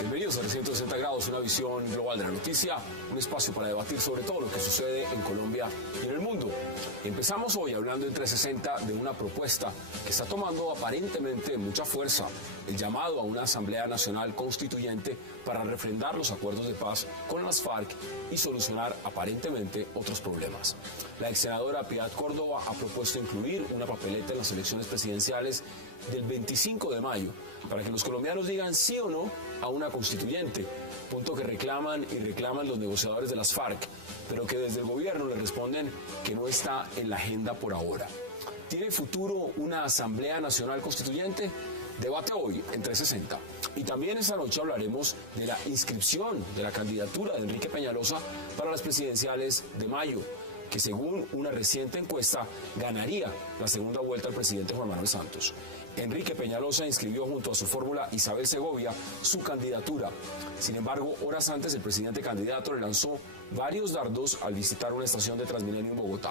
Bienvenidos a 360 grados, una visión global de la noticia, un espacio para debatir sobre todo lo que sucede en Colombia y en el mundo. Empezamos hoy hablando en 360 de una propuesta que está tomando aparentemente mucha fuerza, el llamado a una Asamblea Nacional Constituyente para refrendar los acuerdos de paz con las FARC y solucionar aparentemente otros problemas. La ex senadora Piedad Córdoba ha propuesto incluir una papeleta en las elecciones presidenciales del 25 de mayo para que los colombianos digan sí o no a una constituyente, punto que reclaman los negociadores de las FARC, pero que desde el gobierno le responden que no está en la agenda por ahora. ¿Tiene futuro una Asamblea Nacional Constituyente? Debate hoy en 360. Y también esta noche hablaremos de la inscripción de la candidatura de Enrique Peñalosa para las presidenciales de mayo, que según una reciente encuesta ganaría la segunda vuelta al presidente Juan Manuel Santos. Enrique Peñalosa inscribió junto a su fórmula Isabel Segovia su candidatura. Sin embargo, horas antes el presidente candidato le lanzó varios dardos al visitar una estación de Transmilenio en Bogotá.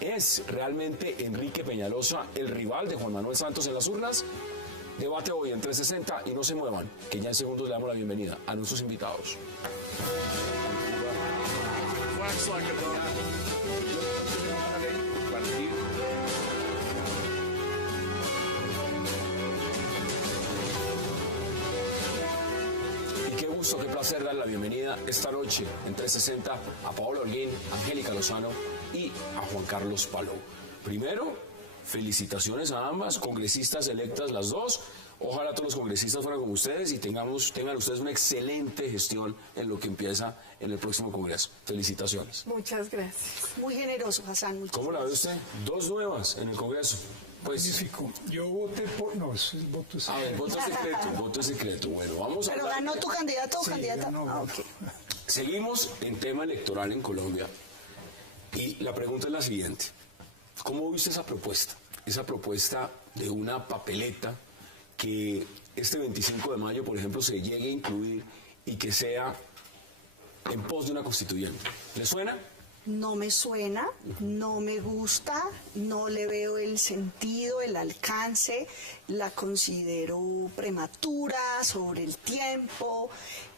¿Es realmente Enrique Peñalosa el rival de Juan Manuel Santos en las urnas? Debate hoy en 360 y no se muevan, que ya en segundos le damos la bienvenida a nuestros invitados. Y qué gusto, qué placer dar la bienvenida esta noche en 360 a Paola Holguín, Angélica Lozano y a Juan Carlos Palou. Primero, felicitaciones a ambas, congresistas electas las dos. Ojalá todos los congresistas fueran como ustedes y tengan ustedes una excelente gestión en lo que empieza en el próximo Congreso. Felicitaciones. Muchas gracias. Muy generoso, Hassan. ¿Cómo la ve usted? Dos nuevas en el Congreso. Pues, magnífico. Yo voté por... No, el voto es secreto. El voto es secreto, el voto es secreto. Bueno, vamos a ¿Pero hablar... ganó tu candidato o Sí, candidata? ganó. Okay. Seguimos en tema electoral en Colombia. Y la pregunta es la siguiente. ¿Cómo viste esa propuesta? Esa propuesta de una papeleta que este 25 de mayo, por ejemplo, se llegue a incluir y que sea en pos de una constituyente. ¿Le suena? No me suena, no me gusta, no le veo el sentido, el alcance, la considero prematura, sobre el tiempo.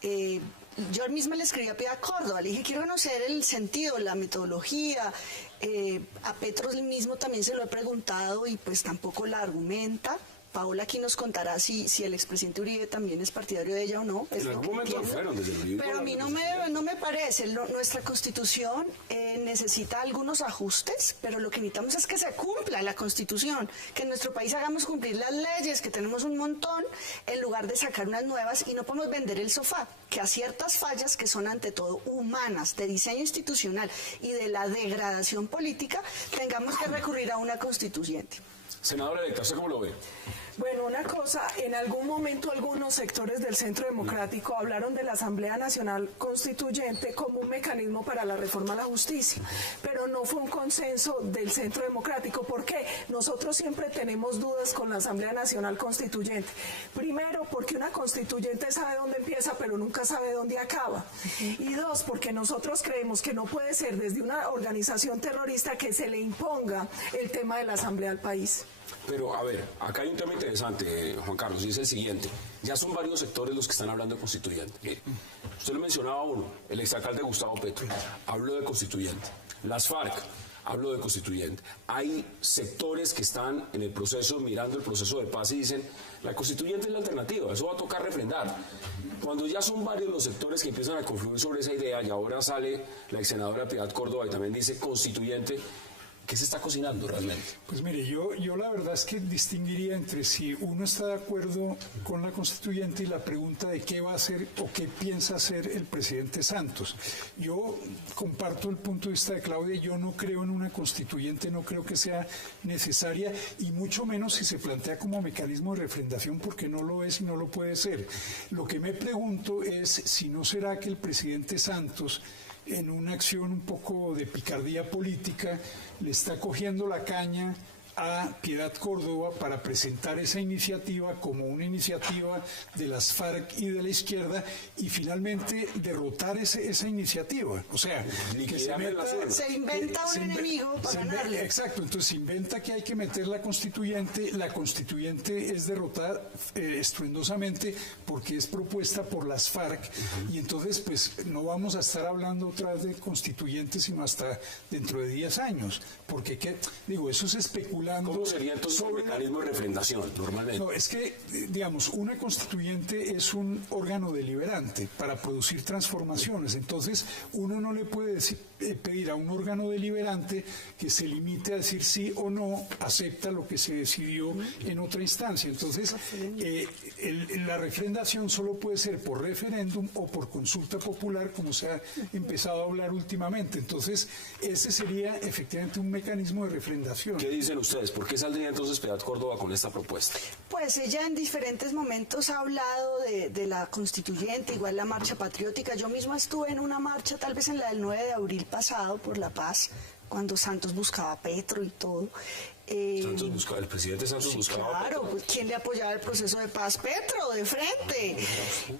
Yo misma le escribí a Piedad Córdoba, le dije quiero conocer el sentido, la metodología. A Petro mismo también se lo he preguntado y pues tampoco la argumenta. Paola aquí nos contará si el expresidente Uribe también es partidario de ella o no. En algún momento lo fueron desde Uribe. Pero a mí no me parece. Nuestra Constitución necesita algunos ajustes, pero lo que necesitamos es que se cumpla la Constitución, que en nuestro país hagamos cumplir las leyes, que tenemos un montón, en lugar de sacar unas nuevas, y no podemos vender el sofá, que a ciertas fallas que son ante todo humanas, de diseño institucional y de la degradación política, tengamos que recurrir a una constituyente. Senadora electa, ¿usted cómo lo ve? Bueno, una cosa, en algún momento algunos sectores del Centro Democrático hablaron de la Asamblea Nacional Constituyente como un mecanismo para la reforma a la justicia, pero no fue un consenso del Centro Democrático. ¿Por qué? Nosotros siempre tenemos dudas con la Asamblea Nacional Constituyente. Primero, porque una constituyente sabe dónde empieza, pero nunca sabe dónde acaba. Y dos, porque nosotros creemos que no puede ser desde una organización terrorista que se le imponga el tema de la Asamblea al país. Pero, a ver, acá hay un tema interesante, Juan Carlos, y es el siguiente. Ya son varios sectores los que están hablando de constituyente. Mire, usted le mencionaba uno, el exalcalde Gustavo Petro, habló de constituyente. Las FARC, habló de constituyente. Hay sectores que están en el proceso, mirando el proceso de paz y dicen, la constituyente es la alternativa, eso va a tocar refrendar. Cuando ya son varios los sectores que empiezan a confluir sobre esa idea, y ahora sale la ex senadora Piedad Córdoba y también dice constituyente, ¿qué se está cocinando realmente? Pues mire, yo la verdad es que distinguiría entre si uno está de acuerdo con la constituyente y la pregunta de qué va a hacer o qué piensa hacer el presidente Santos. Yo comparto el punto de vista de Claudia, yo no creo en una constituyente, no creo que sea necesaria y mucho menos si se plantea como mecanismo de refrendación porque no lo es y no lo puede ser. Lo que me pregunto es si no será que el presidente Santos, en una acción un poco de picardía política, le está cogiendo la caña a Piedad Córdoba para presentar esa iniciativa como una iniciativa de las FARC y de la izquierda y finalmente derrotar esa iniciativa. O sea, que se inventa un enemigo para ganarle. Exacto, entonces se inventa que hay que meter la constituyente es derrotada estruendosamente porque es propuesta por las FARC y entonces pues no vamos a estar hablando otra vez de constituyente sino hasta dentro de 10 años, porque eso es especulando. ¿Cómo sería entonces el mecanismo de refrendación normalmente? No, es que, digamos, una constituyente es un órgano deliberante para producir transformaciones, entonces uno no le puede pedir a un órgano deliberante que se limite a decir sí o no, acepta lo que se decidió en otra instancia. Entonces, la refrendación solo puede ser por referéndum o por consulta popular, como se ha empezado a hablar últimamente. Entonces, ese sería efectivamente un mecanismo de refrendación. ¿Qué dicen ustedes? ¿Por qué saldría entonces Piedad Córdoba con esta propuesta? Pues ella en diferentes momentos ha hablado de la constituyente, igual la marcha patriótica. Yo misma estuve en una marcha, tal vez en la del 9 de abril pasado, por la paz, cuando Santos buscaba a Petro y todo. El presidente Santos buscaba a Petro. Claro, pues, ¿quién le apoyaba el proceso de paz? Petro, de frente.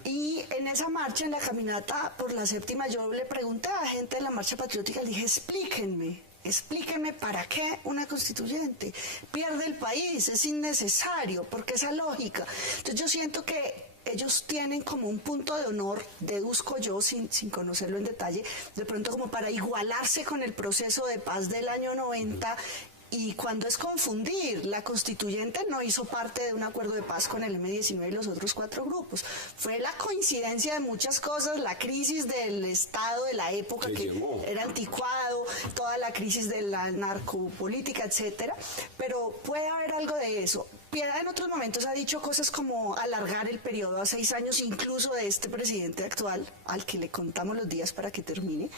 Y en esa marcha, en la caminata por la 7ª, yo le pregunté a la gente de la marcha patriótica, le dije, explíquenme para qué una constituyente. Pierde el país, es innecesario, porque esa lógica. Entonces yo siento que ellos tienen como un punto de honor, deduzco yo sin conocerlo en detalle, de pronto como para igualarse con el proceso de paz del año 90. Y cuando es confundir, la constituyente no hizo parte de un acuerdo de paz con el M-19 y los otros 4 grupos. Fue la coincidencia de muchas cosas, la crisis del Estado de la época que era anticuado, toda la crisis de la narcopolítica, etcétera. Pero puede haber algo de eso. Piedad en otros momentos ha dicho cosas como alargar el periodo a 6 años, incluso de este presidente actual, al que le contamos los días para que termine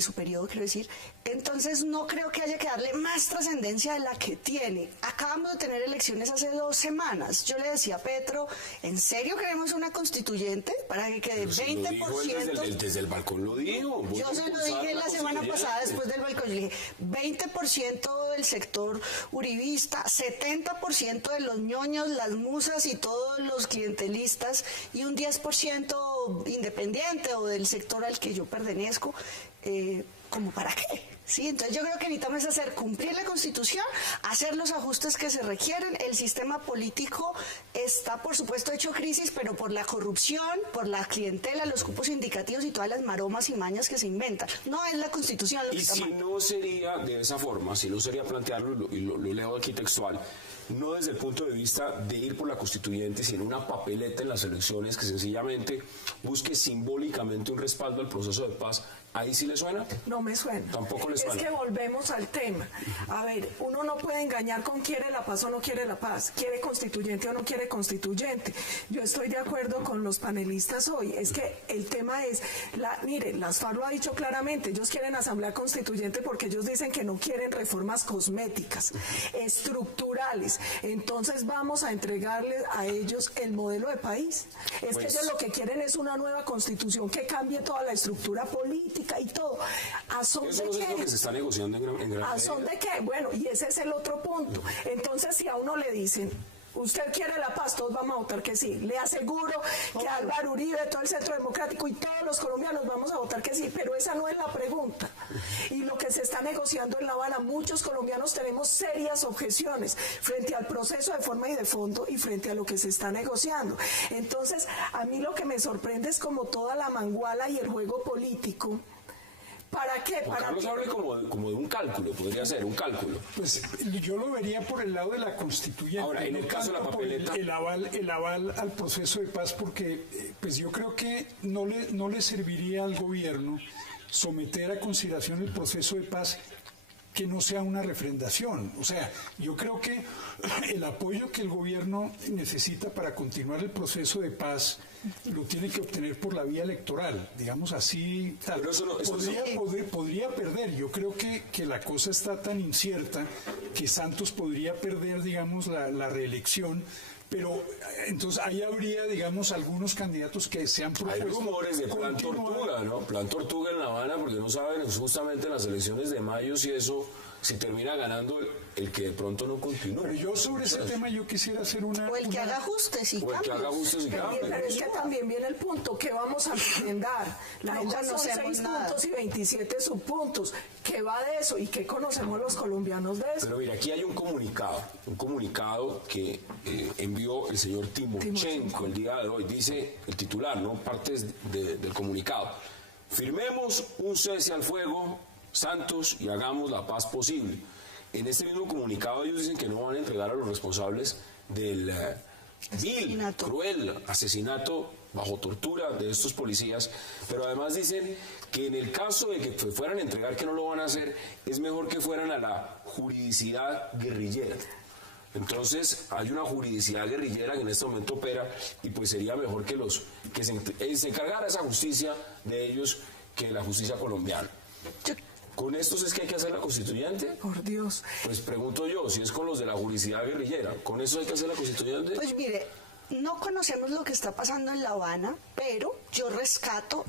su periodo, quiero decir. Entonces no creo que haya que darle más trascendencia de la que tiene. Acabamos de tener elecciones hace 2 semanas. Yo le decía a Petro, ¿en serio queremos una constituyente para que quede 20%? Desde el balcón lo dijo. Yo se lo dije la semana pasada después del balcón. Yo le dije, 20% del sector uribista, 70% de los ñoños, las musas y todos los clientelistas y un 10% independiente o del sector al que yo pertenezco. ¿Cómo para qué? Sí, entonces yo creo que necesitamos hacer cumplir la Constitución, hacer los ajustes que se requieren. El sistema político está, por supuesto, hecho crisis, pero por la corrupción, por la clientela, los cupos indicativos y todas las maromas y mañas que se inventan. No es la Constitución lo que está mal. Y si no sería de esa forma, si no sería plantearlo, y lo leo aquí textual, no desde el punto de vista de ir por la constituyente, sino una papeleta en las elecciones que sencillamente busque simbólicamente un respaldo al proceso de paz. ¿Ahí sí le suena? No me suena. Tampoco le suena. Es que volvemos al tema. A ver, uno no puede engañar con quiere la paz o no quiere la paz, quiere constituyente o no quiere constituyente. Yo estoy de acuerdo con los panelistas hoy. Es que el tema es, mire, las FARC lo ha dicho claramente, ellos quieren asamblea constituyente porque ellos dicen que no quieren reformas cosméticas, estructurales. Entonces vamos a entregarles a ellos el modelo de país. Es que ellos lo que quieren es una nueva constitución que cambie toda la estructura política y todo. ¿A son Eso de no es qué? lo que se está negociando en gran ¿A son de qué? Bueno, y ese es el otro punto. Entonces, si a uno le dicen, usted quiere la paz, todos vamos a votar que sí. Le aseguro que Álvaro Uribe, todo el Centro Democrático y todos los colombianos vamos a votar que sí, pero esa no es la pregunta. Y lo que se está negociando en La Habana, muchos colombianos tenemos serias objeciones frente al proceso de forma y de fondo y frente a lo que se está negociando. Entonces, a mí lo que me sorprende es como toda la manguala y el juego político. ¿Para qué? Juan Carlos habla como de un cálculo, podría ser un cálculo. Pues yo lo vería por el lado de la constituyente. Ahora, en el caso de la papeleta, el aval al proceso de paz, porque pues yo creo que no le serviría al gobierno someter a consideración el proceso de paz que no sea una refrendación. O sea, yo creo que el apoyo que el gobierno necesita para continuar el proceso de paz lo tiene que obtener por la vía electoral, digamos así, tal. Pero podría perder. Yo creo que la cosa está tan incierta que Santos podría perder, digamos, la reelección. Pero entonces ahí habría, digamos, algunos candidatos que se han propuesto. Hay rumores de plan tortuga, ¿no? Plan tortuga en La Habana, porque no saben justamente en las elecciones de mayo si eso si termina ganando el que de pronto no continúa. Pero yo sobre ese tema yo quisiera hacer una... O el que haga ajustes y cambios. Pero es que también viene el punto, ¿qué vamos a enmendar? La agenda son 6 puntos y 27 subpuntos. ¿Qué va de eso? ¿Y qué conocemos los colombianos de eso? Pero mira, aquí hay un comunicado que envió el señor Timochenko el día de hoy. Dice el titular, ¿no? Partes del comunicado. Firmemos un cese al fuego, Santos, y hagamos la paz posible. En este mismo comunicado ellos dicen que no van a entregar a los responsables del vil, cruel asesinato bajo tortura de estos policías, pero además dicen que en el caso de que fueran a entregar, que no lo van a hacer, es mejor que fueran a la juridicidad guerrillera. Entonces hay una juridicidad guerrillera que en este momento opera y pues sería mejor que se encargara esa justicia de ellos que la justicia colombiana. ¿Con estos es que hay que hacer la constituyente? Por Dios. Pues pregunto yo, si es con los de la juridicidad guerrillera, ¿con eso hay que hacer la constituyente? Pues mire, no conocemos lo que está pasando en La Habana, pero yo resalto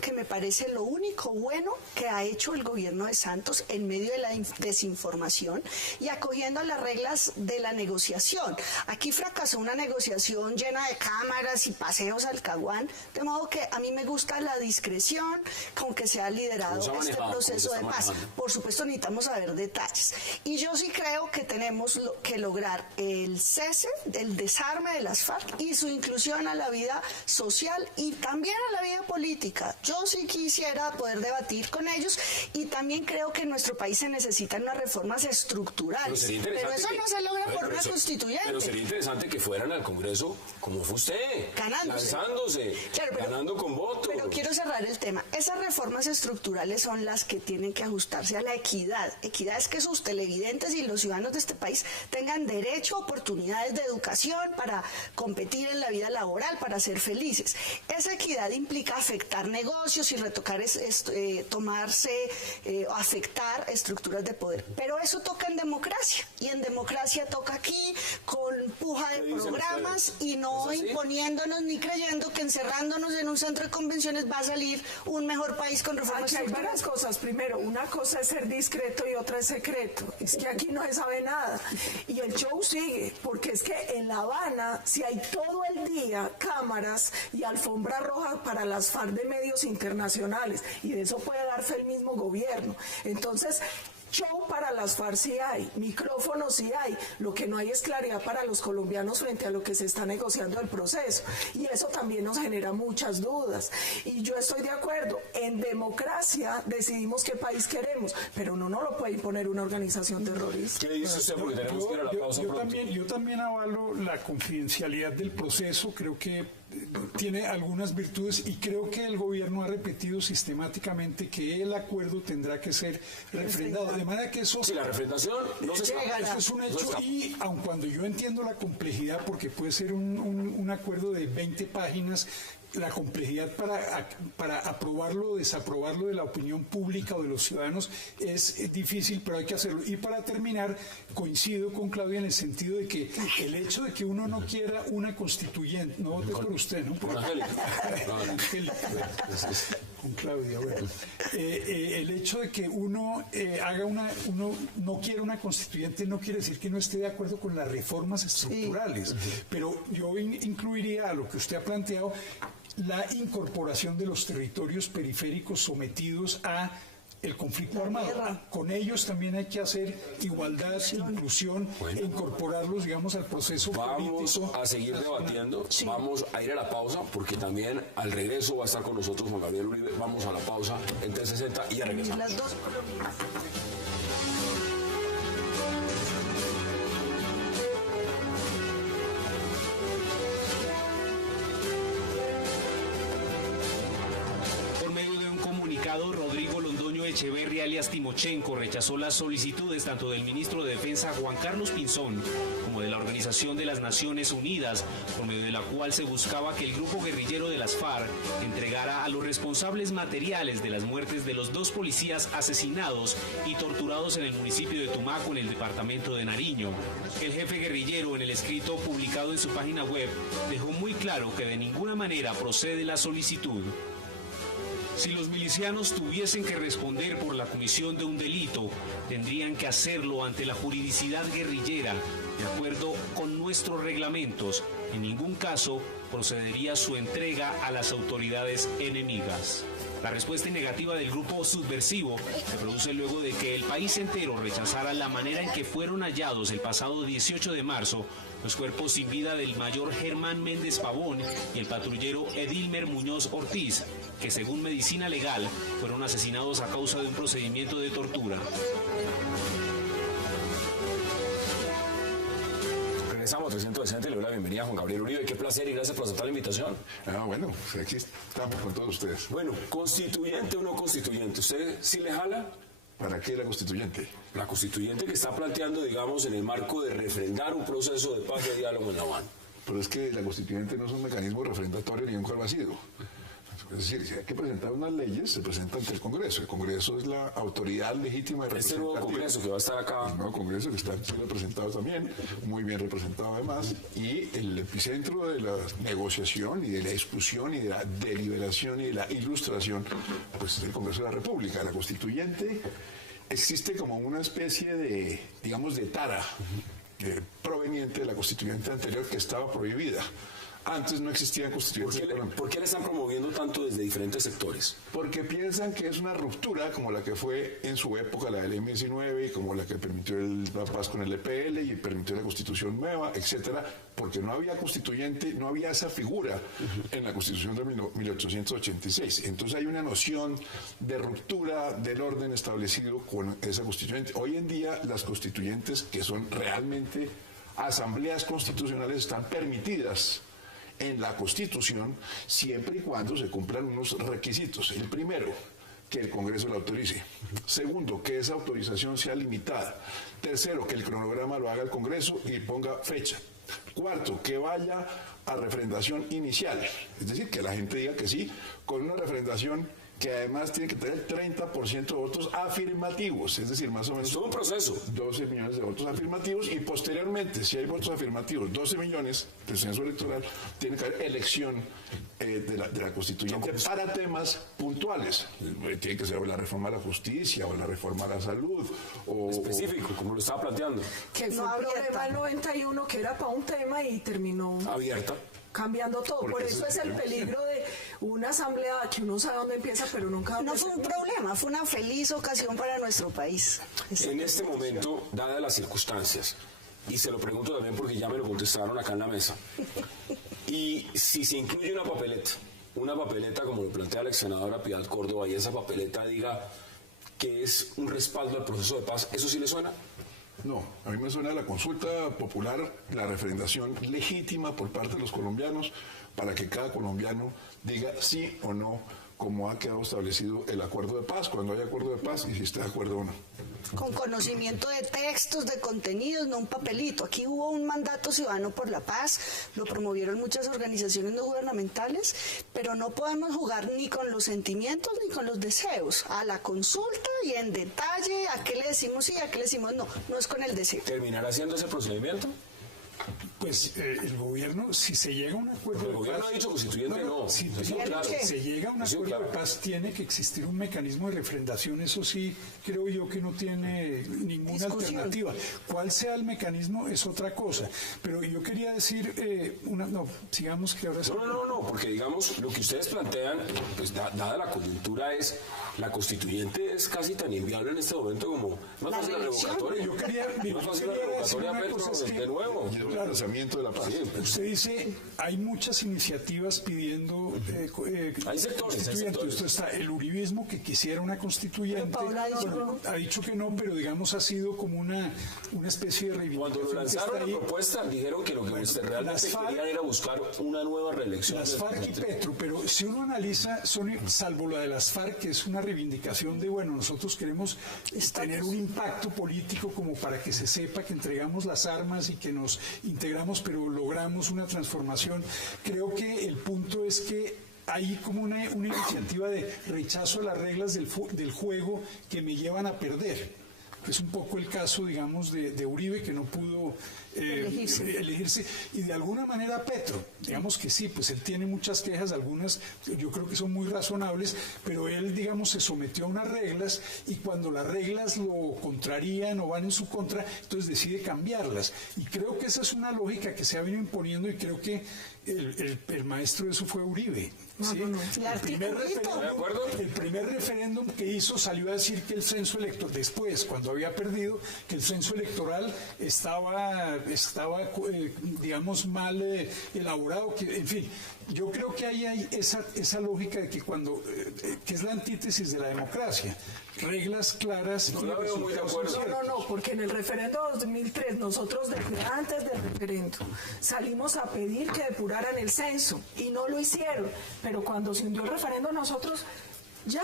que me parece lo único bueno que ha hecho el gobierno de Santos en medio de la desinformación y acogiendo las reglas de la negociación. Aquí fracasó una negociación llena de cámaras y paseos al caguán, de modo que a mí me gusta la discreción con que se ha liderado este proceso de paz. Por supuesto necesitamos saber detalles. Y yo sí creo que tenemos que lograr el cese, el desarme de las FARC y su inclusión a la vida social y también a la vida política. Yo sí quisiera poder debatir con ellos y también creo que en nuestro país se necesitan unas reformas estructurales. Pero eso no se logra por una constituyente. Pero sería interesante que fueran al Congreso como fue usted, lanzándose, ganando con votos. Pero quiero cerrar el tema. Esas reformas estructurales son las que tienen que ajustarse a la equidad. Equidad es que sus televidentes y los ciudadanos de este país tengan derecho a oportunidades de educación para competir en la vida laboral, para ser felices. Esa equidad implica afectar negocios y retocar, afectar estructuras de poder. Pero eso toca en democracia, y en democracia toca aquí con puja de programas y no imponiéndonos ni creyendo que encerrándonos en un centro de convenciones va a salir un mejor país con reformas estructurales. Hay varias cosas. Primero, una cosa es ser discreto y otra es secreto. Es que aquí no se sabe nada. Y el show sigue, porque es que en La Habana, si hay todo el día cámaras y alfombra roja para las FARC de medios internacionales, y de eso puede dar fe el mismo gobierno. Entonces, show para las FARC sí hay, micrófonos sí hay, lo que no hay es claridad para los colombianos frente a lo que se está negociando el proceso, y eso también nos genera muchas dudas. Y yo estoy de acuerdo, en democracia decidimos qué país queremos, pero no lo puede imponer una organización terrorista. ¿Qué dice usted? Porque tenemos que ir a la pausa pronto. Yo también avalo la confidencialidad del proceso, creo que tiene algunas virtudes y creo que el gobierno ha repetido sistemáticamente que el acuerdo tendrá que ser refrendado, de manera que eso... Sí, la refrendación no se escapa. Esto es un hecho y aun cuando yo entiendo la complejidad, porque puede ser un acuerdo de 20 páginas, la complejidad para aprobarlo o desaprobarlo de la opinión pública o de los ciudadanos es difícil, pero hay que hacerlo. Y para terminar, coincido con Claudia en el sentido de que el hecho de que uno no quiera una constituyente, no vote por usted, ¿no? Con Angélica. Con Claudia, bueno. El hecho de que uno no quiera una constituyente no quiere decir que no esté de acuerdo con las reformas estructurales, sí. Pero yo incluiría a lo que usted ha planteado la incorporación de los territorios periféricos sometidos a el conflicto armado. Con ellos también hay que hacer igualdad, inclusión, e incorporarlos, digamos, al proceso político. Vamos a seguir debatiendo, sí. Vamos a ir a la pausa, porque también al regreso va a estar con nosotros Juan Gabriel Uribe. Vamos a la pausa en 360 y ya regresamos. Las dos colombianas. Rodrigo Londoño Echeverri, alias Timochenko, rechazó las solicitudes tanto del ministro de Defensa Juan Carlos Pinzón como de la Organización de las Naciones Unidas, por medio de la cual se buscaba que el grupo guerrillero de las FARC entregara a los responsables materiales de las muertes de los 2 policías asesinados y torturados en el municipio de Tumaco, en el departamento de Nariño. El jefe guerrillero, en el escrito publicado en su página web, dejó muy claro que de ninguna manera procede la solicitud. Si los milicianos tuviesen que responder por la comisión de un delito, tendrían que hacerlo ante la juridicidad guerrillera, de acuerdo con nuestros reglamentos. En ningún caso procedería su entrega a las autoridades enemigas. La respuesta negativa del grupo subversivo se produce luego de que el país entero rechazara la manera en que fueron hallados el pasado 18 de marzo los cuerpos sin vida del mayor Germán Méndez Pavón y el patrullero Edilmer Muñoz Ortiz, que según Medicina Legal fueron asesinados a causa de un procedimiento de tortura. Regresamos a 360 y le doy la bienvenida a Juan Gabriel Uribe. Qué placer y gracias por aceptar la invitación. Bueno, pues aquí estamos con todos ustedes. Bueno, constituyente o no constituyente, ¿usted sí le jala? ¿Para qué la constituyente? La constituyente que está planteando, digamos, en el marco de refrendar un proceso de paz y de diálogo en La Habana. Pero es que la constituyente no es un mecanismo refrendatorio ni nunca lo ha sido. Es decir, si hay que presentar unas leyes, se presenta ante el Congreso. El Congreso es la autoridad legítima de Este representativa. nuevo Congreso que va a estar acá. El nuevo Congreso que está representado también, muy bien representado además, y el epicentro de la negociación y de la discusión y de la deliberación y de la ilustración, pues es el Congreso de la República. La constituyente existe como una especie de, digamos, de tara proveniente de la constituyente anterior que estaba prohibida. Antes no existían constituyentes. ¿Por qué la están promoviendo tanto desde diferentes sectores? Porque piensan que es una ruptura como la que fue en su época la del M19 y como la que permitió la paz con el EPL y permitió la constitución nueva, etcétera, porque no había constituyente, no había esa figura en la constitución de 1886. Entonces hay una noción de ruptura del orden establecido con esa constituyente. Hoy en día las constituyentes, que son realmente asambleas constitucionales, están permitidas en la Constitución siempre y cuando se cumplan unos requisitos. El primero, que el Congreso la autorice. Segundo, que esa autorización sea limitada. Tercero, que el cronograma lo haga el Congreso y ponga fecha. Cuarto, que vaya a refrendación inicial. Es decir, que la gente diga que sí, con una refrendación que además tiene que tener 30% de votos afirmativos, es decir, más o menos... Es todo un proceso. 12 millones de votos afirmativos y posteriormente, si hay votos afirmativos, 12 millones del censo electoral, tiene que haber elección de la constituyente para temas puntuales. Tiene que ser la reforma a la justicia o la reforma a la salud. O específico, como lo estaba planteando. Que fue el problema del 91 que era para un tema y terminó... Abierta. Cambiando todo. Por eso es el peligro de una asamblea que uno sabe dónde empieza, pero nunca... No fue un problema, fue una feliz ocasión para nuestro país. En este momento, dadas las circunstancias, y se lo pregunto también porque ya me lo contestaron acá en la mesa, y si se incluye una papeleta como lo plantea la ex senadora Piedad Córdoba, y esa papeleta diga que es un respaldo al proceso de paz, ¿eso sí le suena? No, a mí me suena la consulta popular, la referendación legítima por parte de los colombianos para que cada colombiano diga sí o no, como ha quedado establecido el acuerdo de paz, cuando hay acuerdo de paz y si está de acuerdo o no. Con conocimiento de textos, de contenidos, no un papelito. Aquí hubo un mandato ciudadano por la paz, lo promovieron muchas organizaciones no gubernamentales, pero no podemos jugar ni con los sentimientos ni con los deseos. A la consulta y en detalle, a qué le decimos sí, a qué le decimos no, no es con el deseo. ¿Terminará haciendo ese procedimiento? Pues el gobierno, si se llega a un acuerdo el gobierno ha dicho constituyente no. Si claro. se llega a un acuerdo de paz, tiene que existir un mecanismo de refrendación. Eso sí, creo yo que no tiene ninguna alternativa. ¿Cuál sea el mecanismo? Es otra cosa. Pero yo quería decir, sigamos que ahora... No, porque digamos, lo que ustedes plantean, pues dada la coyuntura es, la constituyente es casi tan inviable en este momento como más fácil la revocatoria. Yo quería decir una cosa, es que, de nuevo. Claro, de la paz. Sí, usted dice, hay muchas iniciativas pidiendo hay sectores. Esto está el uribismo que quisiera una constituyente. Ha dicho que no, pero digamos ha sido como una especie de reivindicación. Cuando lo lanzaron la propuesta, dijeron que lo que realmente querían era buscar una nueva reelección. Las FARC y Petro, pero si uno analiza, salvo la de las FARC, que es una reivindicación de, nosotros queremos tener un impacto político como para que se sepa que entregamos las armas y que nos integramos, pero logramos una transformación. Creo que el punto es que hay como una iniciativa de rechazo a las reglas del juego que me llevan a perder. que es un poco el caso, digamos, de Uribe, que no pudo elegirse, y de alguna manera Petro, digamos que sí, pues él tiene muchas quejas, algunas yo creo que son muy razonables, pero él, digamos, se sometió a unas reglas, y cuando las reglas lo contrarían o van en su contra, entonces decide cambiarlas, y creo que esa es una lógica que se ha venido imponiendo, y creo que el maestro de eso fue Uribe. ¿Sí? El primer referéndum que hizo salió a decir que el censo electoral, después, cuando había perdido, que el censo electoral estaba digamos, mal elaborado, que, en fin, yo creo que ahí hay esa lógica de que que es la antítesis de la democracia, reglas claras. No la veo muy de acuerdo. No, porque en el referendo 2003 nosotros desde antes del referendo salimos a pedir que depuraran el censo y no lo hicieron, pero cuando se hundió el referendo nosotros ya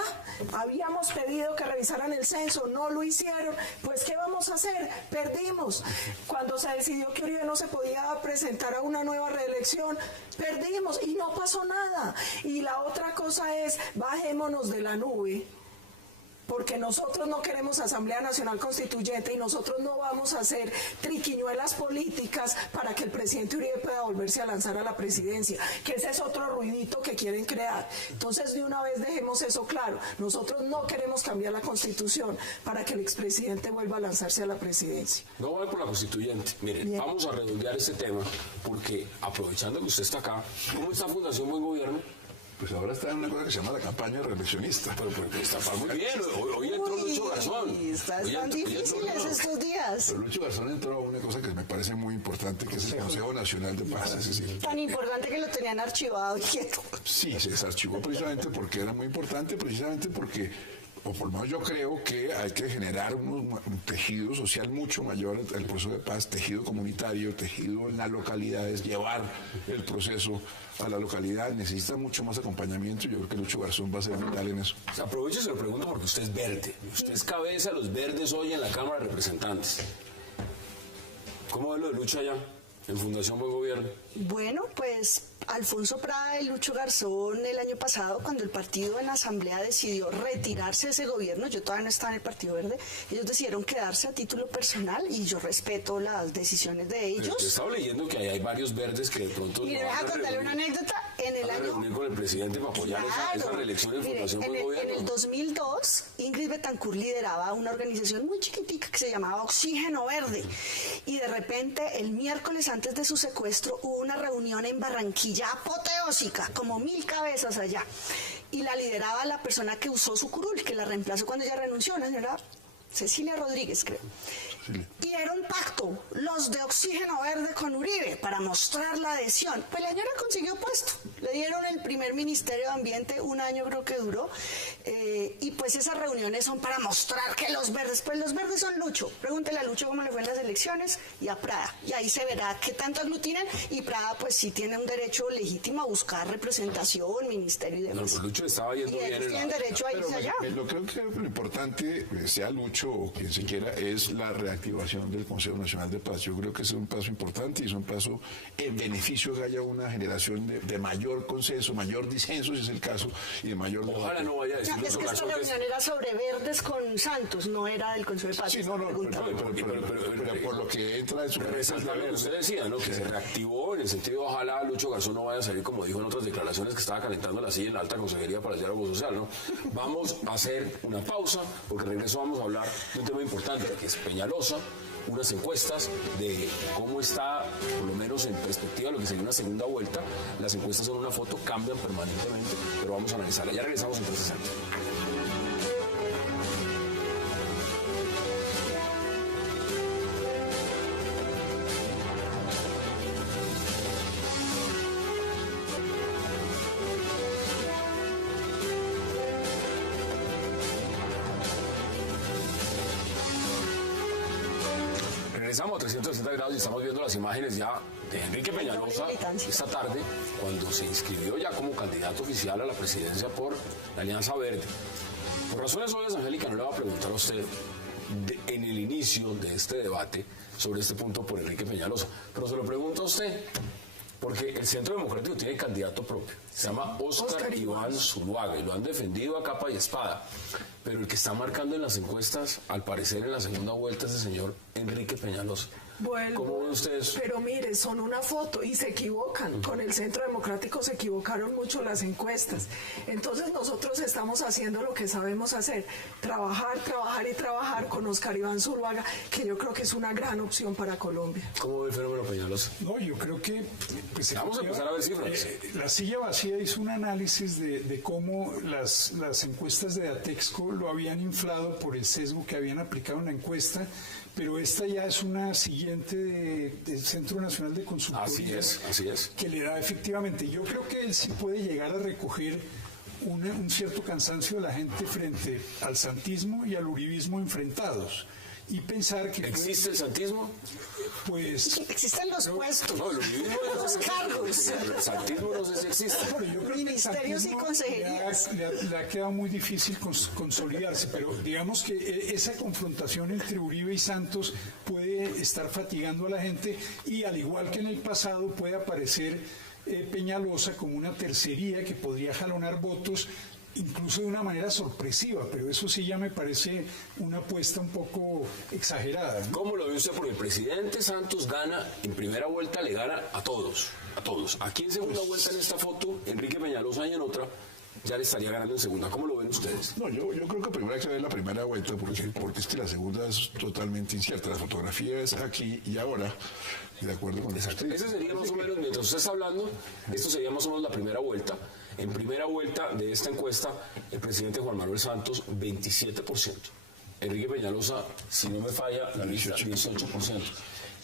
habíamos pedido que revisaran el censo, no lo hicieron, pues ¿qué vamos a hacer? Perdimos. Cuando se decidió que Uribe no se podía presentar a una nueva reelección, perdimos y no pasó nada. Y la otra cosa es, bajémonos de la nube, porque nosotros no queremos Asamblea Nacional Constituyente y nosotros no vamos a hacer triquiñuelas políticas para que el presidente Uribe pueda volverse a lanzar a la presidencia, que ese es otro ruidito que quieren crear. Entonces, de una vez dejemos eso claro. Nosotros no queremos cambiar la Constitución para que el expresidente vuelva a lanzarse a la presidencia. No voy por la Constituyente. Miren, bien, vamos a redondear este tema, porque aprovechando que usted está acá, ¿cómo está Fundación Buen Gobierno? Pues ahora está en una cosa que se llama la campaña reeleccionista. Pero está muy bien. Hoy entró Lucho Garzón. Están difíciles estos días. Pero Lucho Garzón entró a una cosa que me parece muy importante, que es el Consejo Nacional de Paz. Es decir, tan importante que lo tenían archivado, quieto. Sí, se desarchivó precisamente porque era muy importante, precisamente porque, o por lo menos yo creo que hay que generar un tejido social mucho mayor al proceso de paz, tejido comunitario, tejido en las localidades, llevar el proceso a la localidad, necesita mucho más acompañamiento, y yo creo que Lucho Garzón va a ser vital en eso. Aprovecho y se lo pregunto porque usted es verde, usted es cabeza de los verdes hoy en la Cámara de Representantes. ¿Cómo ve lo de Lucho allá, en Fundación Buen Gobierno? Bueno, pues Alfonso Prada y Lucho Garzón el año pasado, cuando el partido en la Asamblea decidió retirarse de ese gobierno, yo todavía no estaba en el Partido Verde, ellos decidieron quedarse a título personal y yo respeto las decisiones de ellos. Pero yo estaba leyendo que hay varios verdes que de pronto... Mire, voy a contarle una anécdota. En el año... reunir con el presidente para apoyar esa reelección en Fundación Buen Gobierno. En el 2002, Ingrid Betancourt lideraba una organización muy chiquitica que se llamaba Oxígeno Verde, y de repente el miércoles antes de su secuestro hubo una reunión en Barranquilla apoteósica, como 1000 cabezas allá, y la lideraba la persona que usó su curul, que la reemplazó cuando ella renunció, la señora Cecilia Rodríguez, creo. Y era un pacto, los de Oxígeno Verde con Uribe, para mostrar la adhesión. Pues la señora consiguió puesto, le dieron el primer Ministerio de Ambiente, un año creo que duró, y pues esas reuniones son para mostrar que los verdes, pues los verdes son Lucho. Pregúntele a Lucho cómo le fue en las elecciones, y a Prada, y ahí se verá qué tanto aglutinan, y Prada pues sí tiene un derecho legítimo a buscar representación, ministerio y demás. No, pues Lucho estaba yendo bien. Ellos tienen derecho a irse allá. Creo que lo importante, sea Lucho o quien se quiera, es la reactivación del Consejo Nacional de Paz. Yo creo que es un paso importante y es un paso en beneficio de que haya una generación de mayor consenso, mayor disenso, si es el caso, y de mayor... Ojalá no vaya a decir... Es que esta reunión era sobre verdes con Santos, no era del Consejo de Paz. Sí, pero por lo que entra en su cabeza... Usted decía, ¿no?, que se reactivó en el sentido, ojalá Lucho Garzón no vaya a salir, como dijo en otras declaraciones, que estaba calentando la silla en la alta consejería para el diálogo social, ¿no? Vamos a hacer una pausa, porque regreso vamos a hablar de un tema importante, que es Peñalosa, unas encuestas de cómo está, por lo menos en perspectiva, lo que sería una segunda vuelta. Las encuestas son una foto, cambian permanentemente, pero vamos a analizarla. Ya regresamos en 360. Regresamos a 360 grados y estamos viendo las imágenes ya de Enrique Peñalosa esta tarde, cuando se inscribió ya como candidato oficial a la presidencia por la Alianza Verde. Por razones obvias, Angélica, no le va a preguntar a usted en el inicio de este debate sobre este punto por Enrique Peñalosa, pero se lo pregunto a usted. Porque el Centro Democrático tiene candidato propio, se llama Óscar Iván Zuluaga, y lo han defendido a capa y espada. Pero el que está marcando en las encuestas, al parecer en la segunda vuelta, es el señor Enrique Peñalosa. Bueno, ¿Cómo ven ustedes? Pero mire, son una foto y se equivocan. Con el Centro Democrático se equivocaron mucho las encuestas. Entonces nosotros estamos haciendo lo que sabemos hacer. Trabajar y trabajar con Óscar Iván Zuluaga, que yo creo que es una gran opción para Colombia. ¿Cómo ve el fenómeno Peñalosa? No, yo creo que... Pues, vamos a empezar a ver cifras. La Silla Vacía hizo un análisis de cómo las encuestas de Datexco lo habían inflado por el sesgo que habían aplicado en la encuesta, pero esta ya es una siguiente del Centro Nacional de Consultoría. Así es. Que le da efectivamente, yo creo que él sí puede llegar a recoger un cierto cansancio de la gente frente al santismo y al uribismo enfrentados. Y pensar que... ¿Existe el santismo? Pues... Existen los puestos, No, el uribismo los cargos. El santismo no sé si existe. Bueno, yo creo que el Ministerios y santismo consejerías. le ha quedado muy difícil consolidarse, pero digamos que esa confrontación entre Uribe y Santos puede estar fatigando a la gente, y al igual que en el pasado puede aparecer Peñalosa como una tercería que podría jalonar votos, incluso de una manera sorpresiva, pero eso sí ya me parece una apuesta un poco exagerada, ¿no? ¿Cómo lo ve usted? Porque el presidente Santos gana, en primera vuelta le gana a todos. Aquí en segunda vuelta en esta foto, Enrique Peñalosa, y en otra ya le estaría ganando en segunda. ¿Cómo lo ven ustedes? No, yo creo que primero hay que ver la primera vuelta, porque es que la segunda es totalmente incierta. La fotografía es aquí y ahora, de acuerdo con Exacto. Ese sería más o menos, mientras usted está hablando, esto sería más o menos la primera vuelta. En primera vuelta de esta encuesta, el presidente Juan Manuel Santos, 27%. Enrique Peñalosa, si no me falla, la lista, 18%.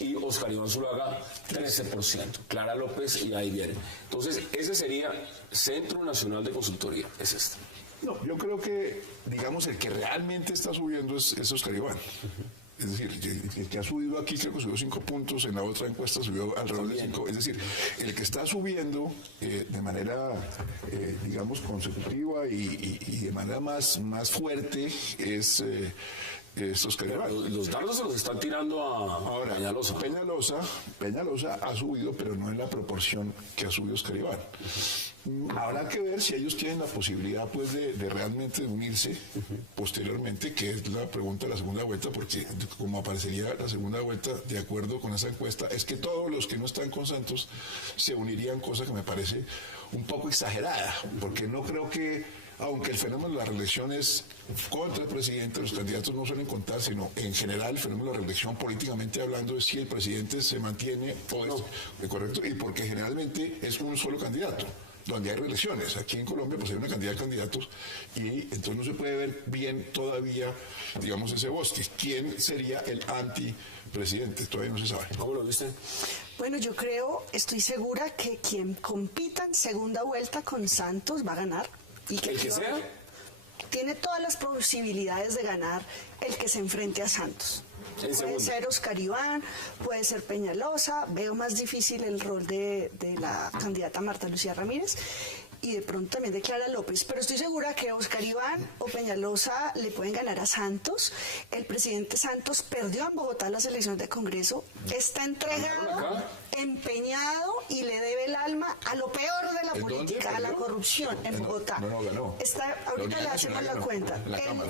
Y Óscar Iván Zuluaga, 13%. Clara López, y ahí viene. Entonces, ese sería Centro Nacional de Consultoría, es este. No, yo creo que, digamos, el que realmente está subiendo es Óscar Iván. Es decir, el que ha subido aquí creo que subió 5 puntos, en la otra encuesta subió alrededor de 5. Es decir, el que está subiendo de manera, digamos, consecutiva y de manera más fuerte es Óscar Iván. Los dardos se los están tirando a Peñalosa. Peñalosa ha subido, pero no en la proporción que ha subido Óscar Iván. Habrá que ver si ellos tienen la posibilidad pues de realmente unirse posteriormente, que es la pregunta de la segunda vuelta, porque como aparecería la segunda vuelta de acuerdo con esa encuesta, es que todos los que no están con Santos se unirían, cosa que me parece un poco exagerada, porque no creo que, aunque el fenómeno de la reelección es contra el presidente, los candidatos no suelen contar, sino en general el fenómeno de la reelección políticamente hablando es si el presidente se mantiene o es correcto, y porque generalmente es un solo candidato donde hay reelecciones. Aquí en Colombia pues hay una cantidad de candidatos y entonces no se puede ver bien todavía, digamos, ese bosque. ¿Quién sería el antipresidente? Todavía no se sabe. ¿Cómo lo viste? Bueno, yo estoy segura que quien compita en segunda vuelta con Santos va a ganar. Y ¿El que sea? Tiene todas las posibilidades de ganar el que se enfrente a Santos. Puede ser Óscar Iván, puede ser Peñalosa. Veo más difícil el rol de la candidata Marta Lucía Ramírez y de pronto también de Clara López, pero estoy segura que Óscar Iván o Peñalosa le pueden ganar a Santos. El presidente Santos perdió en Bogotá las elecciones de Congreso, está entregado, empeñado y le debe el alma a lo peor de la política, a la corrupción en Bogotá. No ganó. Ahorita le hacemos la cuenta.